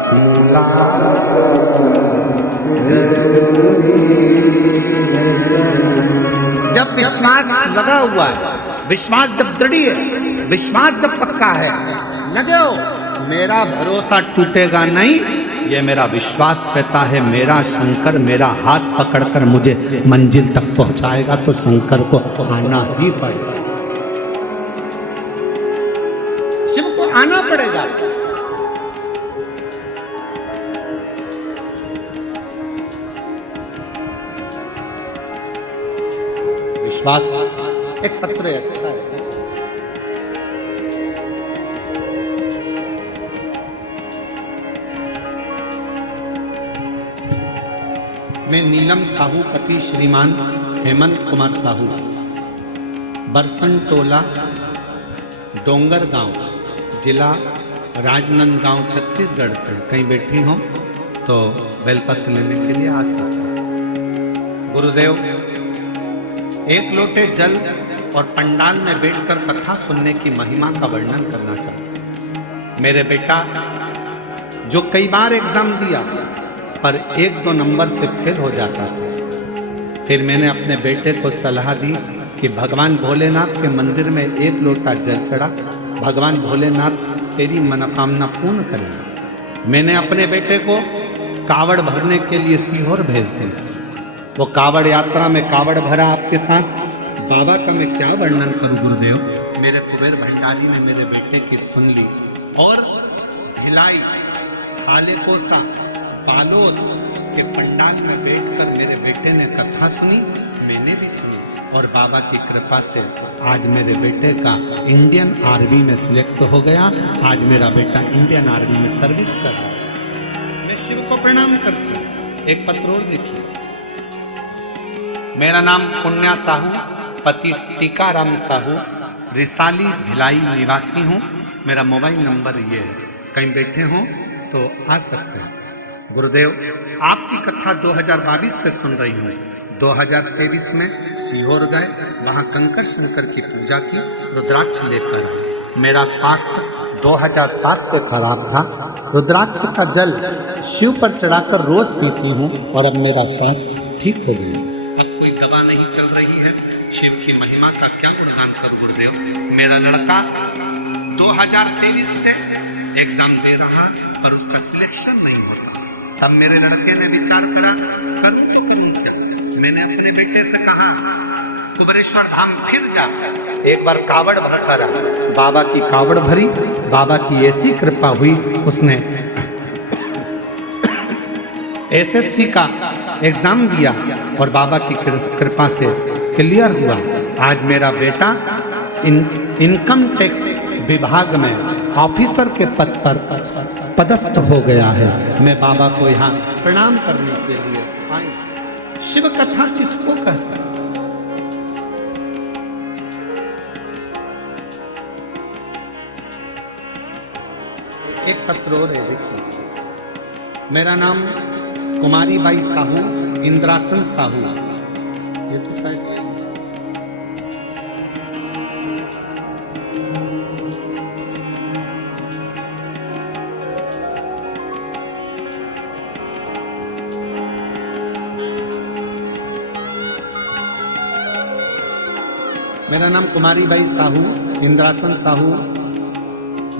एक मुलाकात जब विश्वास लगा हुआ है, विश्वास जब दृढ़ है, विश्वास जब पक्का है, लगे हो मेरा भरोसा टूटेगा नहीं, ये मेरा विश्वास कहता है मेरा शंकर मेरा हाथ पकड़कर मुझे मंजिल तक पहुंचाएगा, तो शंकर को आना ही पड़ेगा, शिव को आना पड़ेगा। विश्वास एक पत्र अच्छा है। मैं नीलम साहू पति श्रीमान हेमंत कुमार साहू, बरसन टोला, डोंगर गांव, जिला राजनांदगांव, छत्तीसगढ़ से कहीं बैठी हो तो बेलपत्र लेने के लिए आ सकते। गुरुदेव, एक लोटे जल और पंडाल में बैठकर कथा सुनने की महिमा का वर्णन करना चाहता हूं। मेरे बेटा जो कई बार एग्जाम दिया पर 1-2 नंबर से फेल हो जाता था, फिर मैंने अपने बेटे को सलाह दी कि भगवान भोलेनाथ के मंदिर में 1 लोटा जल चढ़ा, भगवान भोलेनाथ तेरी मनोकामना पूर्ण करेंगे। मैंने अपने बेटे को कावड़ भरने के लिए सीहोर भेज दिया। वो कावड़ यात्रा में कावड़ भरा आपके साथ। बाबा का मैं क्या वर्णन करूं गुरुदेव। मेरे कुबेर भंडारी ने मेरे बेटे की सुन ली और भिलाई, हाले कोसा, बालोद के पंडाल में बैठकर मेरे बेटे ने कथा सुनी, मैंने भी सुनी और बाबा की कृपा से आज मेरे बेटे का इंडियन आर्मी में सिलेक्ट हो गया। आज मेरा बेटा इंडियन आर्मी में सर्विस कर रहा है। मैं शिव को प्रणाम करती हूँ। एक पत्र और देखिए। मेरा नाम पुण्या साहू, पति टीकाराम साहू, रिसाली भिलाई निवासी हूँ। मेरा मोबाइल नंबर ये है, कहीं बैठे हों तो आ सकते हैं। गुरुदेव, आपकी कथा 2022 से सुन रही हूँ। 2023 में सीहोर गए, वहाँ कंकर शंकर की पूजा की, रुद्राक्ष लेकर आए। मेरा स्वास्थ्य 2007 से खराब था। रुद्राक्ष का जल शिव पर चढ़ाकर रोज पीती हूँ और अब मेरा स्वास्थ्य ठीक हो गया। अब कोई दवा नहीं चल रही है। शिव की महिमा का क्या गुणगान करूं गुरुदेव। मेरा लड़का 2023 से एग्जाम दे रहा पर उसका सिलेक्शन नहीं होता। तब मेरे लड़के ने विचार करा कर तो करूं क्या। मैंने अपने बेटे से कहा कुबेरेश्वर धाम फिर जा, एक बार कावड़ भर कर। बाबा की कावड़ भरी, बाबा की ऐसी कृपा हुई, उसने एसएससी का एग्जाम दिया और बाबा की कृपा से क्लियर हुआ। आज मेरा बेटा इनकम टैक्स विभाग में ऑफिसर के पद पर पदस्थ हो गया है। मैं बाबा को यहाँ प्रणाम करने के लिए आया। शिव कथा किसको कहते हैं? एक पत्र और है, देखिए। मेरा नाम कुमारी बाई साहू, इंद्रासन साहू। ये तो शायद मेरा नाम कुमारी बाई साहू, इंद्रासन साहू,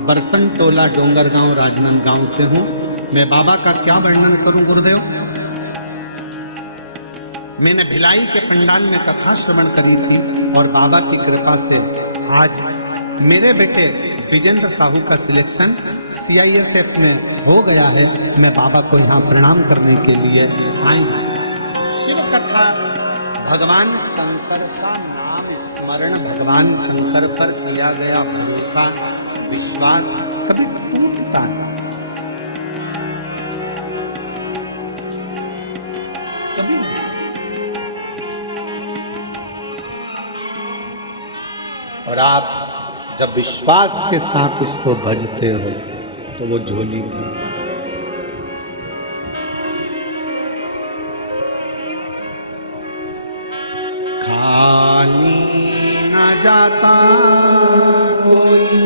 बरसन टोला डोंगरगांव राजनांदगांव से हूँ। मैं बाबा का क्या वर्णन करूं गुरुदेव। मैंने भिलाई के पंडाल में कथा श्रवण करी थी और बाबा की कृपा से आज मेरे बेटे विजेंद्र साहू का सिलेक्शन CISF में हो गया है। मैं बाबा को यहाँ प्रणाम करने के लिए आई। शिव कथा भगवान शंकर का नाम स्मरण, भगवान शंकर पर किया गया भरोसा, विश्वास कभी टूटता नहीं। और आप जब विश्वास के साथ उसको भजते हो तो वो झोली भरता है। खाली न जाता कोई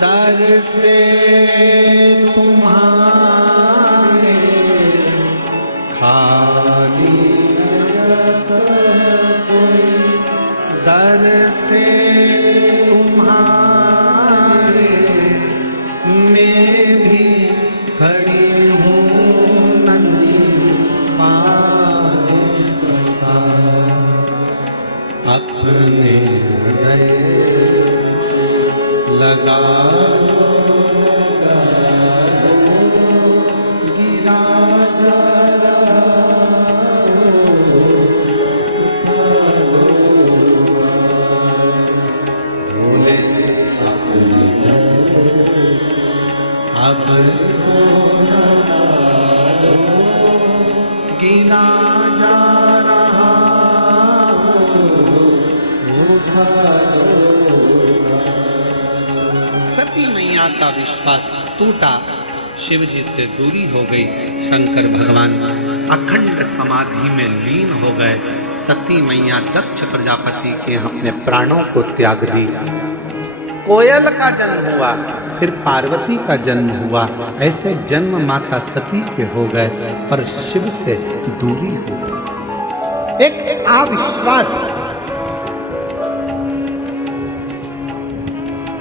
दर से तुम्हारे, खाली दर से तुम्हारे, मैं भी खड़ी हूँ नंदी पाए पसार। अपने हृदय लगा गिरा अब गिना जा रहा सती मैया का विश्वास टूटा, शिव जी से दूरी हो गई। शंकर भगवान अखंड समाधि में लीन हो गए, सती मैया दक्ष प्रजापति के अपने प्राणों को त्याग दी। कोयल का जन्म हुआ, फिर पार्वती का जन्म हुआ। ऐसे जन्म माता सती के हो गए, पर शिव से दूरी हो गई। एक अविश्वास।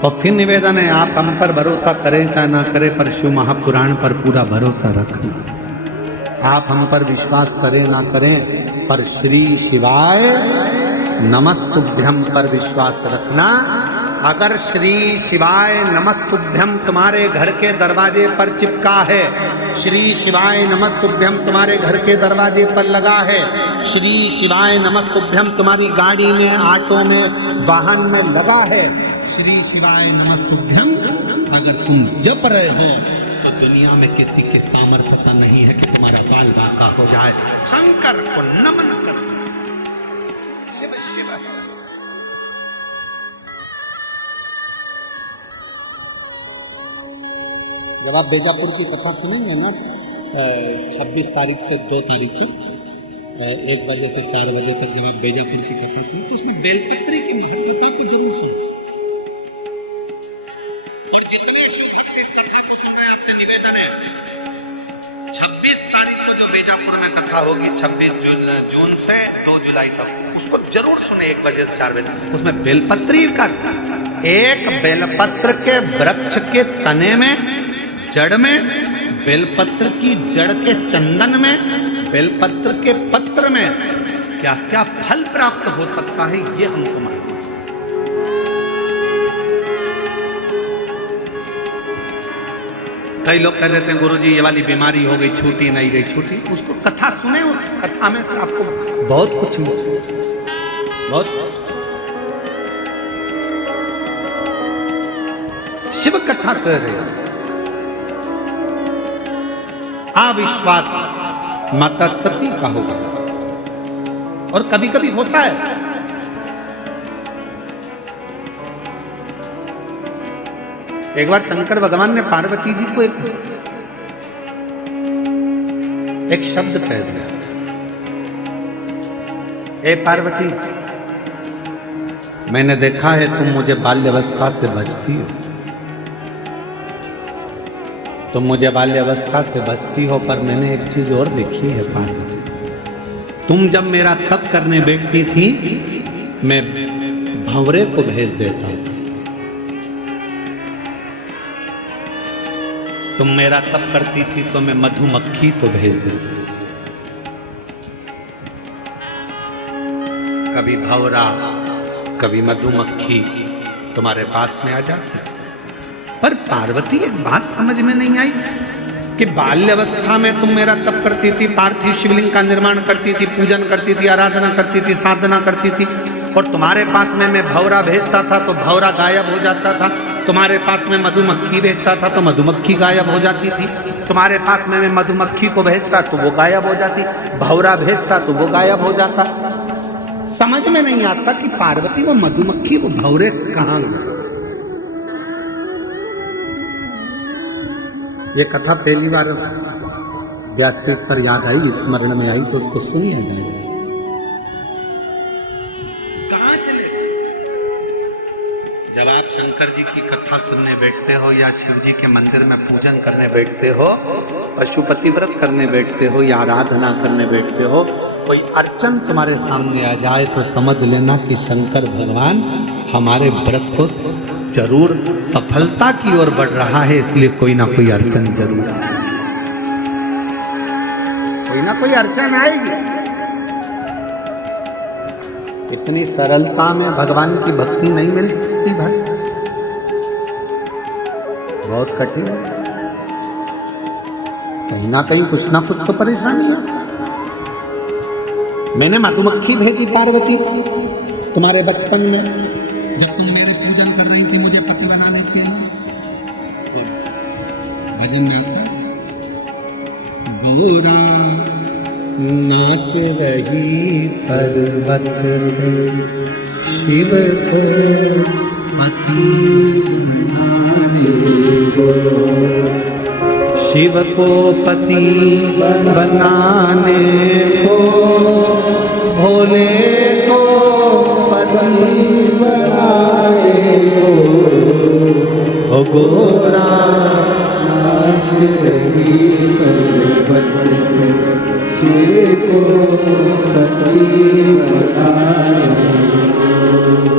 और फिर निवेदन है, आप हम पर भरोसा करें चाहे ना करें, पर शिव महापुराण पर पूरा भरोसा रखना। आप हम पर विश्वास करें ना करें, पर श्री शिवाय नमस्तुभ्यम पर विश्वास रखना। अगर श्री शिवाय नमस्तुभ्यम तुम्हारे घर के दरवाजे पर चिपका है, श्री शिवाय नमस्तुभ्यम तुम्हारे घर के दरवाजे पर लगा है, श्री शिवाय नमस्तुभ्यम तुम्हारी गाड़ी में, ऑटो में, वाहन में लगा है, श्री शिवाय नमस्तुभ्यम अगर तुम जप रहे हो, तो दुनिया में किसी की सामर्थ्यता नहीं है कि तुम्हारा बाल बाका हो जाए। शंकर को नमन करो। शिव शिव। जब आप बेजापुर की कथा सुनेंगे ना, 26 तारीख से 2 तारीख तक 1 बजे से 4 बजे तक जब आप बेजापुर की कथा सुने, तो उसमें बेलपत्री की महत्वता को जरूर सुनो। और जितने शिव भक्त इस कथा को सुन रहे हैं, आपसे निवेदन है, 26 तारीख को जो बेजापुर में कथा होगी, 26 जून से 2 जुलाई तक, उसको जरूर सुने 1 बजे से 4 बजे। उसमें बेलपत्री का, एक बेलपत्र के वृक्ष के तने में, जड़ में, बेलपत्र की जड़ के चंदन में, बेलपत्र के पत्र में क्या क्या फल प्राप्त हो सकता है, ये हमको मालूम है। कई लोग कह देते हैं गुरुजी ये वाली बीमारी हो गई, छूटी नहीं गई, छूटी। उसको कथा सुने, उस कथा में से आपको बहुत कुछ मिले, बहुत। शिव कथा कर रहे हैं। अविश्वास माता सती का होगा, और कभी कभी होता है। एक बार शंकर भगवान ने पार्वती जी को एक शब्द कह दिया, ए पार्वती, मैंने देखा है तुम मुझे बाल्यावस्था से बचती हो, तुम मुझे बाल्यावस्था से बचती हो, पर मैंने एक चीज और देखी है पार्वती। तुम जब मेरा तप करने बैठती थी, मैं भंवरे को भेज देता था। तुम मेरा तप करती थी तो मैं मधुमक्खी को भेज देती। कभी भंवरा, कभी मधुमक्खी तुम्हारे पास में आ जाती थी। पर पार्वती एक बात समझ में नहीं आई कि बाल्यावस्था में तुम मेरा तप करती थी, पार्थिव शिवलिंग का निर्माण करती थी, पूजन करती थी, आराधना करती थी, साधना करती थी, और तुम्हारे पास में मैं भंवरा भेजता था तो भंवरा गायब हो जाता था, तुम्हारे पास में मधुमक्खी भेजता था तो मधुमक्खी गायब हो जाती थी, तुम्हारे पास में मैं मधुमक्खी को भेजता तो वो गायब हो जाती, भंवरा भेजता तो वो गायब हो जाता। समझ में नहीं आता कि पार्वती वो मधुमक्खी वो भंवरे कहाँ गए। ये कथा पहली बार व्यासपीठ पर याद आई, स्मरण में आई, तो उसको सुनिए जाए। कहाँ चले? जब आप शंकर जी की कथा सुनने बैठते हो, या शिव जी के मंदिर में पूजन करने बैठते हो, पशुपति व्रत करने बैठते हो, या आराधना करने बैठते हो, कोई अर्चन तुम्हारे सामने आ जाए, तो समझ लेना कि शंकर भगवान हमारे व्रत को जरूर सफलता की ओर बढ़ रहा है, इसलिए कोई ना कोई अड़चन जरूर है, कोई ना कोई अड़चन आएगी। इतनी सरलता में भगवान की भक्ति नहीं मिल सकती भाई, बहुत कठिन है। कहीं ना कहीं कुछ ना कुछ तो परेशानी है। मैंने मधुमक्खी भेजी पार्वती तुम्हारे बचपन में, जब तुम मेरे पूजन कर रही थी, मुझे पति बनाने के लिए। भजन में आता गोरा नाच रही पर्वत शिव को पति बनाने को, शिव को पति बनाने को, भोले को पति बनाने को, गोरा नाच रही पर्वत पे, शिव को पति बनाने को।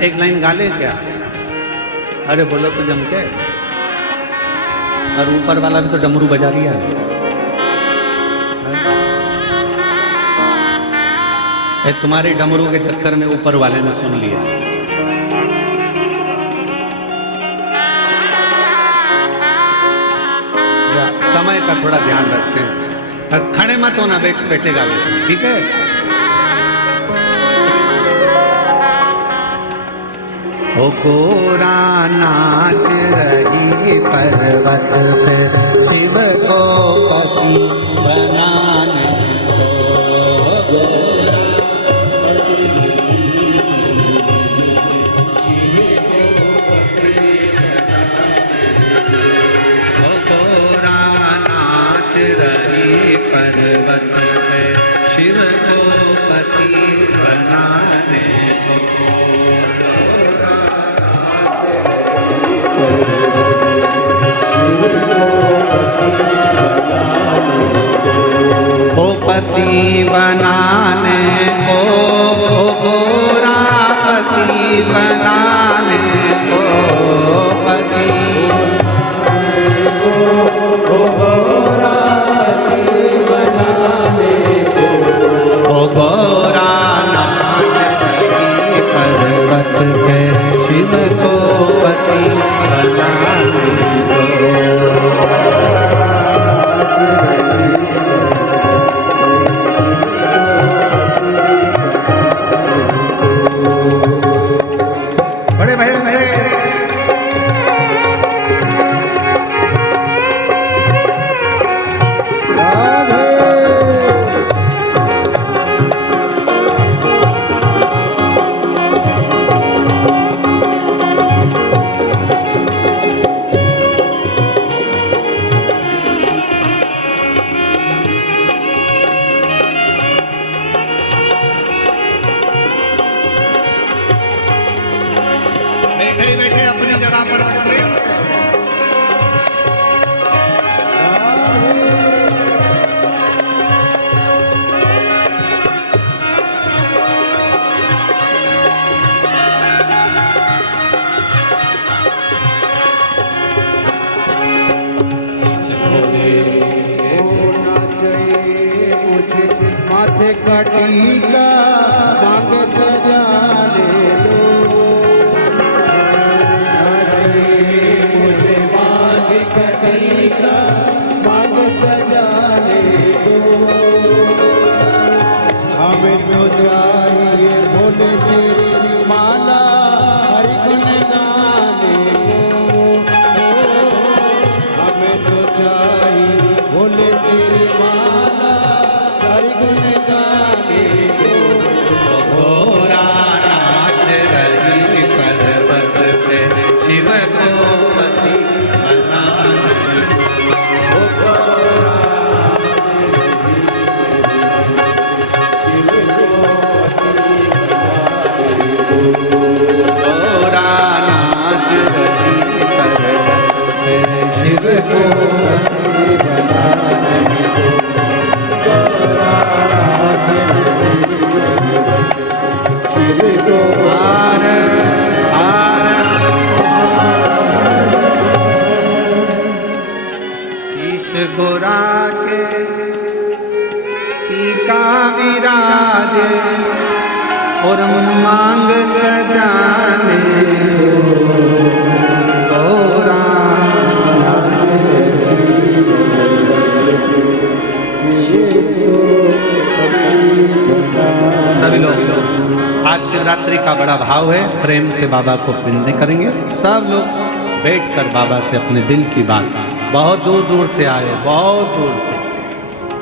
एक लाइन गा ले क्या? अरे बोलो तो जम के। और ऊपर वाला भी तो डमरू बजा रिया है। तुम्हारे डमरू के चक्कर में ऊपर वाले ने सुन लिया। समय का थोड़ा ध्यान रखते हैं। खड़े मत होना, बैठे गा लेते हैं, ठीक है? ओ गोरा नाच रही पर्वत पे, शिव को पति बनाने को, गोरा ओ गोरा नाच रही पर्वत पे, शिव को पति बनाने को। ओ पति बनाने को, गोरा पति बनाने को, पति ओ गोरा पति बनाने को, ओ गोरा नाच रही पर्वत पे, शिव को पति बनाने को। बड़े बड़े बड़े बैठे अपनी जगह पर प्रेम से। माथे का टीका मांग सजाने दो, मुझे माथे का टीका मांग सजाने दो। हमें तो चाहिए भोले तेरी माला हरि गुण गाने दो। हमें तो चाहिए भोले तेरी माला हरि गुण गाने दो। गोरा नाच रही पर्वत पे, शिव को पति बनाने को। गोरा नाच रही पर्वत पे, शिव को पति बनाने को। गोरा के टीका विराजे और मांग सजाने गोरा। सभी लोग आज शिवरात्रि का बड़ा भाव है, प्रेम से बाबा को विनती करेंगे। सब लोग बैठकर बाबा से अपने दिल की बात, बहुत दूर दूर से आए, बहुत दूर से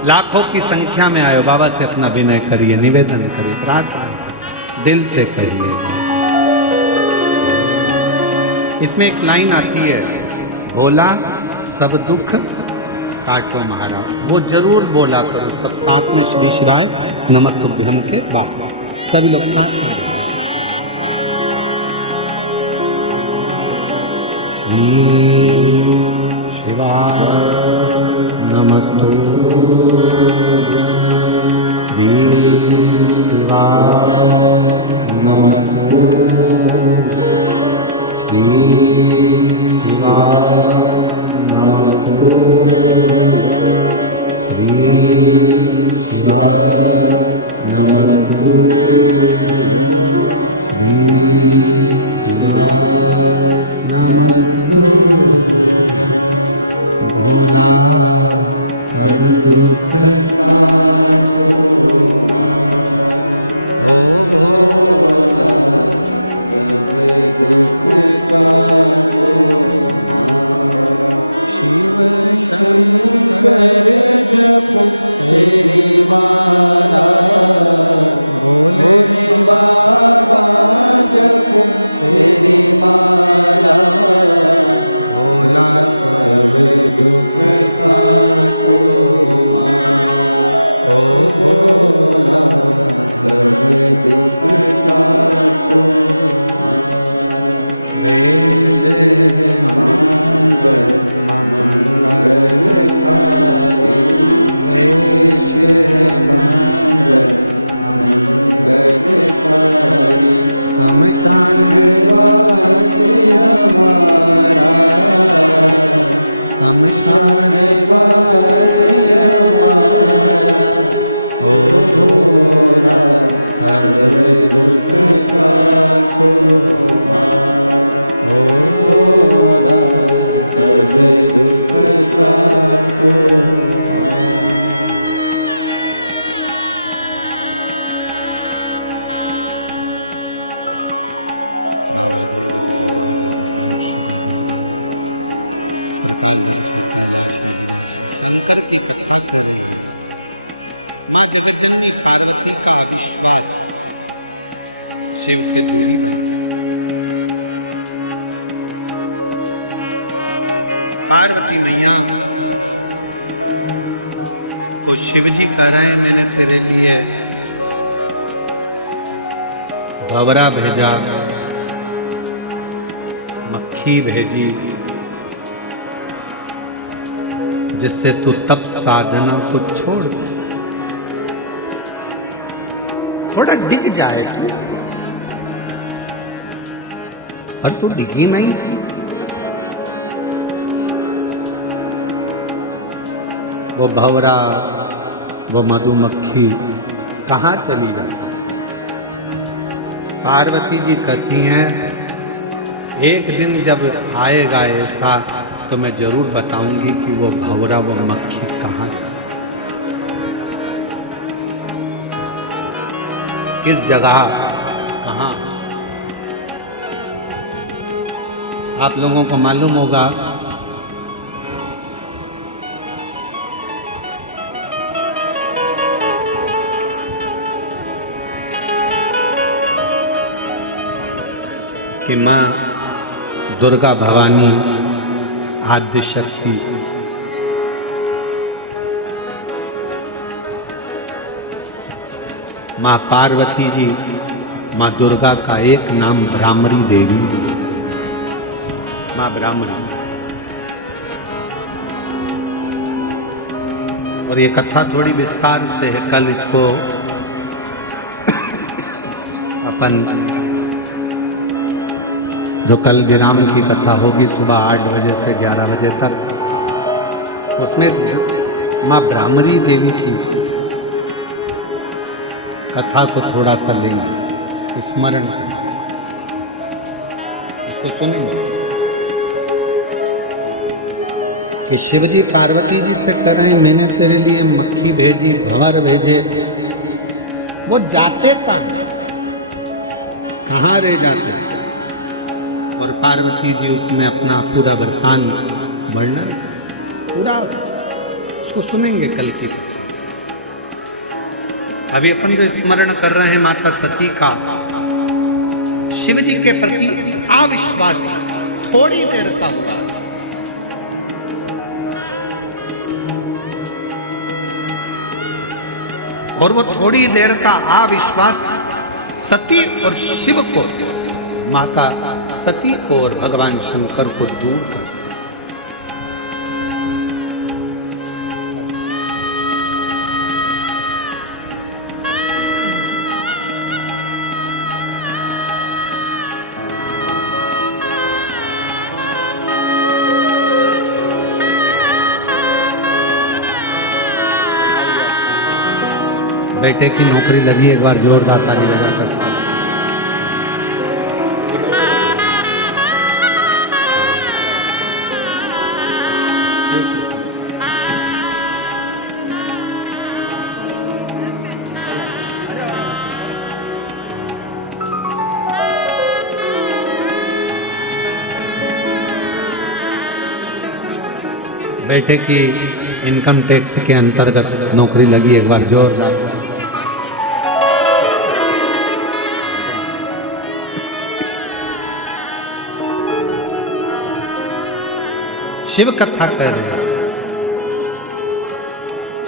लाखों की संख्या में आए, बाबा से अपना विनय करिए, निवेदन करिए, प्रार्थना दिल से करिए। इसमें एक लाइन आती है, भोला सब दुख काटो महारा, वो जरूर बोला करो सब साथ में श्री शिवाय नमस्तुभ्यम के बाद सभी लोग साथ श्री शिवाय नमस्तुभ्यम श्री शिवाय नमस्तुभ्यम श्री शिवाय नमस्तुभ्यम भंवरा भेजा, मक्खी भेजी, जिससे तू तप साधना को छोड़ दे, थोड़ा डिग जाए तू, पर तू डिगी नहीं। वो भंवरा, वो मधुमक्खी कहाँ चली जाती? पार्वती जी कहती हैं एक दिन जब आएगा ऐसा तो मैं जरूर बताऊंगी कि वो भंवरा, वो मक्खी कहाँ है, किस जगह, कहाँ। आप लोगों को मालूम होगा कि माँ दुर्गा भवानी आद्य शक्ति माँ पार्वती जी, माँ दुर्गा का एक नाम ब्राह्मरी देवी, माँ ब्राह्मरी। और ये कथा थोड़ी विस्तार से है, कल इसको अपन जो कल विराम की कथा होगी सुबह 8 बजे से 11 बजे तक, उसमें माँ ब्राह्मरी देवी की कथा को थोड़ा सा लेंगे, स्मरण इसको सुनेंगे कि शिवजी पार्वती जी से कह रहे हैं मैंने तेरे लिए मक्खी भेजी, भंवर भेजे, वो जाते कहाँ रह जाते, और पार्वती जी उसमें अपना पूरा वृत्तांत वर्णन पूरा उसको सुनेंगे कल की। अभी अपन जो स्मरण कर रहे हैं माता सती का शिव जी के प्रति अविश्वास, थोड़ी देर का हुआ। और वो थोड़ी देर का अविश्वास सती और शिव को, माता सती को और भगवान शंकर को दूर कर दिया। बेटे की नौकरी लगी, एक बार जोरदार ताली बजाकर। बेटे की इनकम टैक्स के अंतर्गत नौकरी लगी, एक बार जोरदार। शिव कथा कर रहे हैं।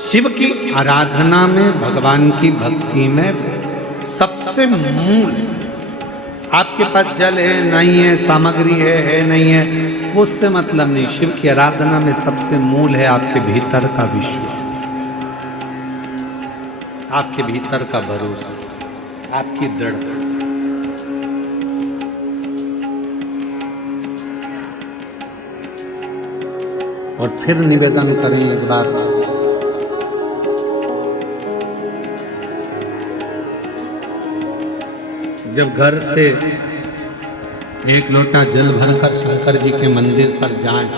शिव की आराधना में, भगवान की भक्ति में सबसे मूल, आपके पास जल है नहीं है, सामग्री है नहीं है, वो उससे मतलब नहीं। शिव की आराधना में सबसे मूल है आपके भीतर का विश्वास, आपके भीतर का भरोसा, आपकी दृढ़ता। और फिर निवेदन करें एक बार, जब घर से एक लोटा जल भरकर शंकर जी के मंदिर पर जाएं,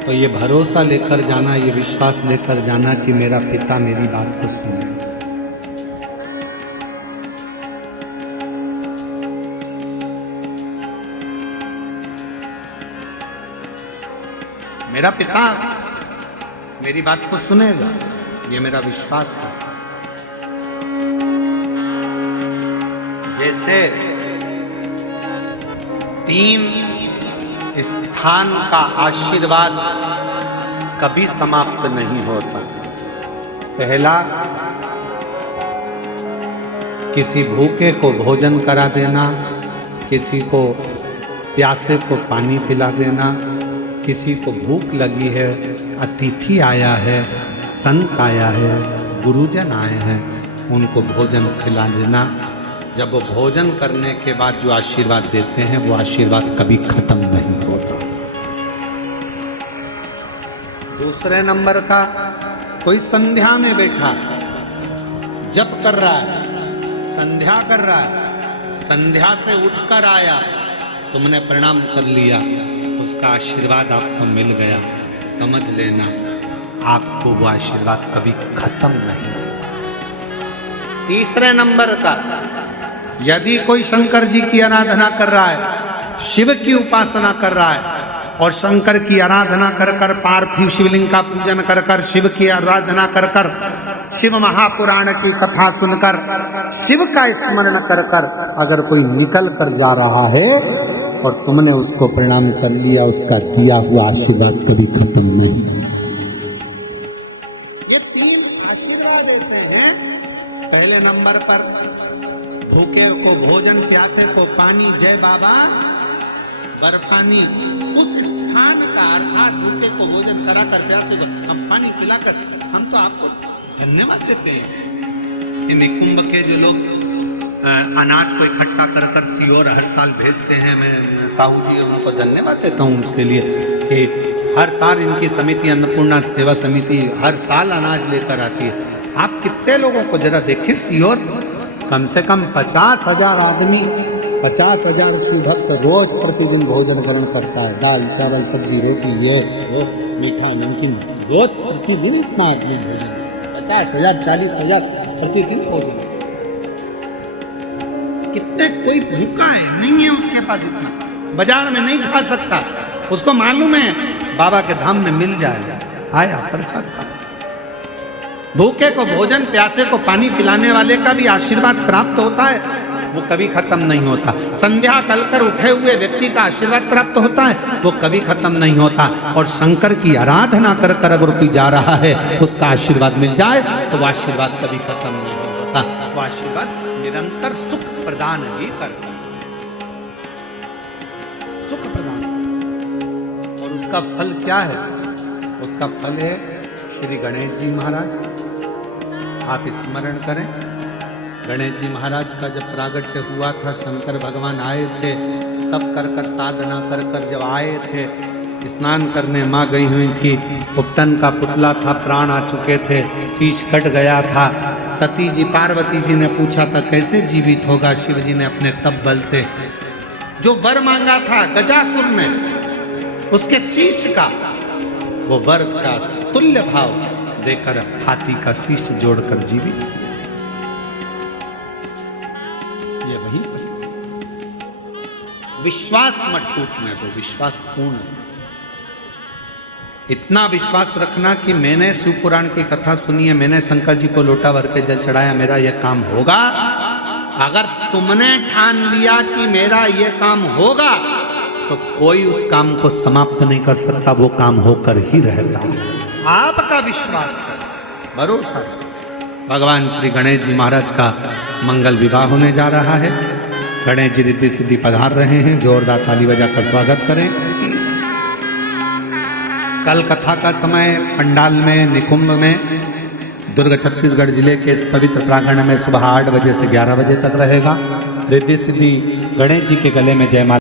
तो ये भरोसा लेकर जाना, ये विश्वास लेकर जाना कि मेरा पिता मेरी बात को सुने। मेरा पिता मेरी बात को सुनेगा, ये मेरा विश्वास था। जैसे 3 स्थान का आशीर्वाद कभी समाप्त नहीं होता। पहला, किसी भूखे को भोजन करा देना, किसी को प्यासे को पानी पिला देना, किसी को भूख लगी है, अतिथि आया है, संत आया है, गुरुजन आए हैं, उनको भोजन खिला देना। जब वो भोजन करने के बाद जो आशीर्वाद देते हैं, वो आशीर्वाद कभी खत्म नहीं होता। दूसरे नंबर का, कोई संध्या में बैठा, जप कर रहा है, संध्या कर रहा है, संध्या से उठकर आया, तुमने प्रणाम कर लिया, उसका आशीर्वाद आपको मिल गया, समझ लेना आपको वो आशीर्वाद कभी खत्म नहीं होगा। तीसरे नंबर का, यदि कोई शंकर जी की आराधना कर रहा है, शिव की उपासना कर रहा है, और शंकर की आराधना कर कर, पार्थिव शिवलिंग का पूजन कर कर, शिव की आराधना कर कर, शिव महापुराण की कथा सुनकर, शिव का स्मरण कर कर अगर कोई निकल कर जा रहा है और तुमने उसको प्रणाम कर लिया, उसका दिया हुआ आशीर्वाद कभी खत्म नहीं। ये 3 आशीर्वाद ऐसे हैं। पहले नंबर पर भूखे को भोजन, प्यासे को पानी, जय बाबा बर्फानी, उस स्थान का अर्थात भूखे को भोजन कराकर, प्यासे को हम पानी पिलाकर हम तो आपको धन्यवाद देते हैं। इन कुंभ के जो लोग अनाज को इकट्ठा कर कर सीहोर हर साल भेजते हैं, मैं साहू जी उनको धन्यवाद देता हूँ उसके लिए कि हर साल इनकी समिति, अन्नपूर्णा सेवा समिति, हर साल अनाज लेकर आती है। आप कितने लोगों को जरा देखिए, सीहोर कम से कम 50,000 आदमी, 50,000 शिव भक्त रोज प्रतिदिन भोजन ग्रहण करता है। दाल चावल सब्जी रोटी, ये वो मीठा नमकीन, रोज प्रतिदिन इतना आदमी भोजन, 50,000 40,000 प्रतिदिन भोजन। कितने, कोई भूखा है नहीं है उसके पास इतना, बाजार में नहीं खा सकता, उसको मालूम है बाबा के धाम में मिल जाएगा, आया प्रसाद खा। भूखे को भोजन, प्यासे को पानी पिलाने वाले का भी आशीर्वाद प्राप्त होता है। वो कभी खत्म नहीं होता। संध्या कलकर उठे हुए व्यक्ति का आशीर्वाद प्राप्त होता है, वो कभी खत्म नहीं होता। और शंकर की आराधना कर कर अगर कोई जा रहा है, उसका आशीर्वाद मिल जाए तो वो आशीर्वाद कभी खत्म नहीं होता। वो आशीर्वाद निरंतर सुख प्रदान ही करता है, सुख प्रदान। और उसका फल क्या है? उसका फल है श्री गणेश जी महाराज। आप स्मरण करें, गणेश जी महाराज का जब प्रागट्य हुआ था, शंकर भगवान आए थे, तब कर कर साधना कर कर जब आए थे, स्नान करने माँ गई हुई थी, उपटन का पुतला था, प्राण आ चुके थे, शीश कट गया था। सती जी पार्वती जी ने पूछा था कैसे जीवित होगा? शिव जी ने अपने तप बल से जो वर मांगा था गजासुर ने, उसके शीश का वो वर का तुल्य भाव देकर हाथी का शीश जोड़कर जीवित। ये वही विश्वास मत टूटने दो, विश्वास पूर्ण है। इतना विश्वास रखना कि मैंने शिवपुराण की कथा सुनी है, मैंने शंकर जी को लोटा भर के जल चढ़ाया, मेरा यह काम होगा। अगर तुमने ठान लिया कि मेरा यह काम होगा, तो कोई उस काम को समाप्त नहीं कर सकता, वो काम होकर ही रहता है। आपका विश्वास कर, भरोसा। भगवान श्री गणेश जी महाराज का मंगल विवाह होने जा रहा है। गणेश जी रिद्धि सिद्धि पधार रहे हैं, जोरदार ताली बजाकर स्वागत करें। कल कथा का समय पंडाल में निकुंभ में दुर्ग छत्तीसगढ़ जिले के इस पवित्र प्रांगण में सुबह 8 बजे से 11 बजे तक रहेगा। रिद्धि सिद्धि गणेश जी के गले में जयमाला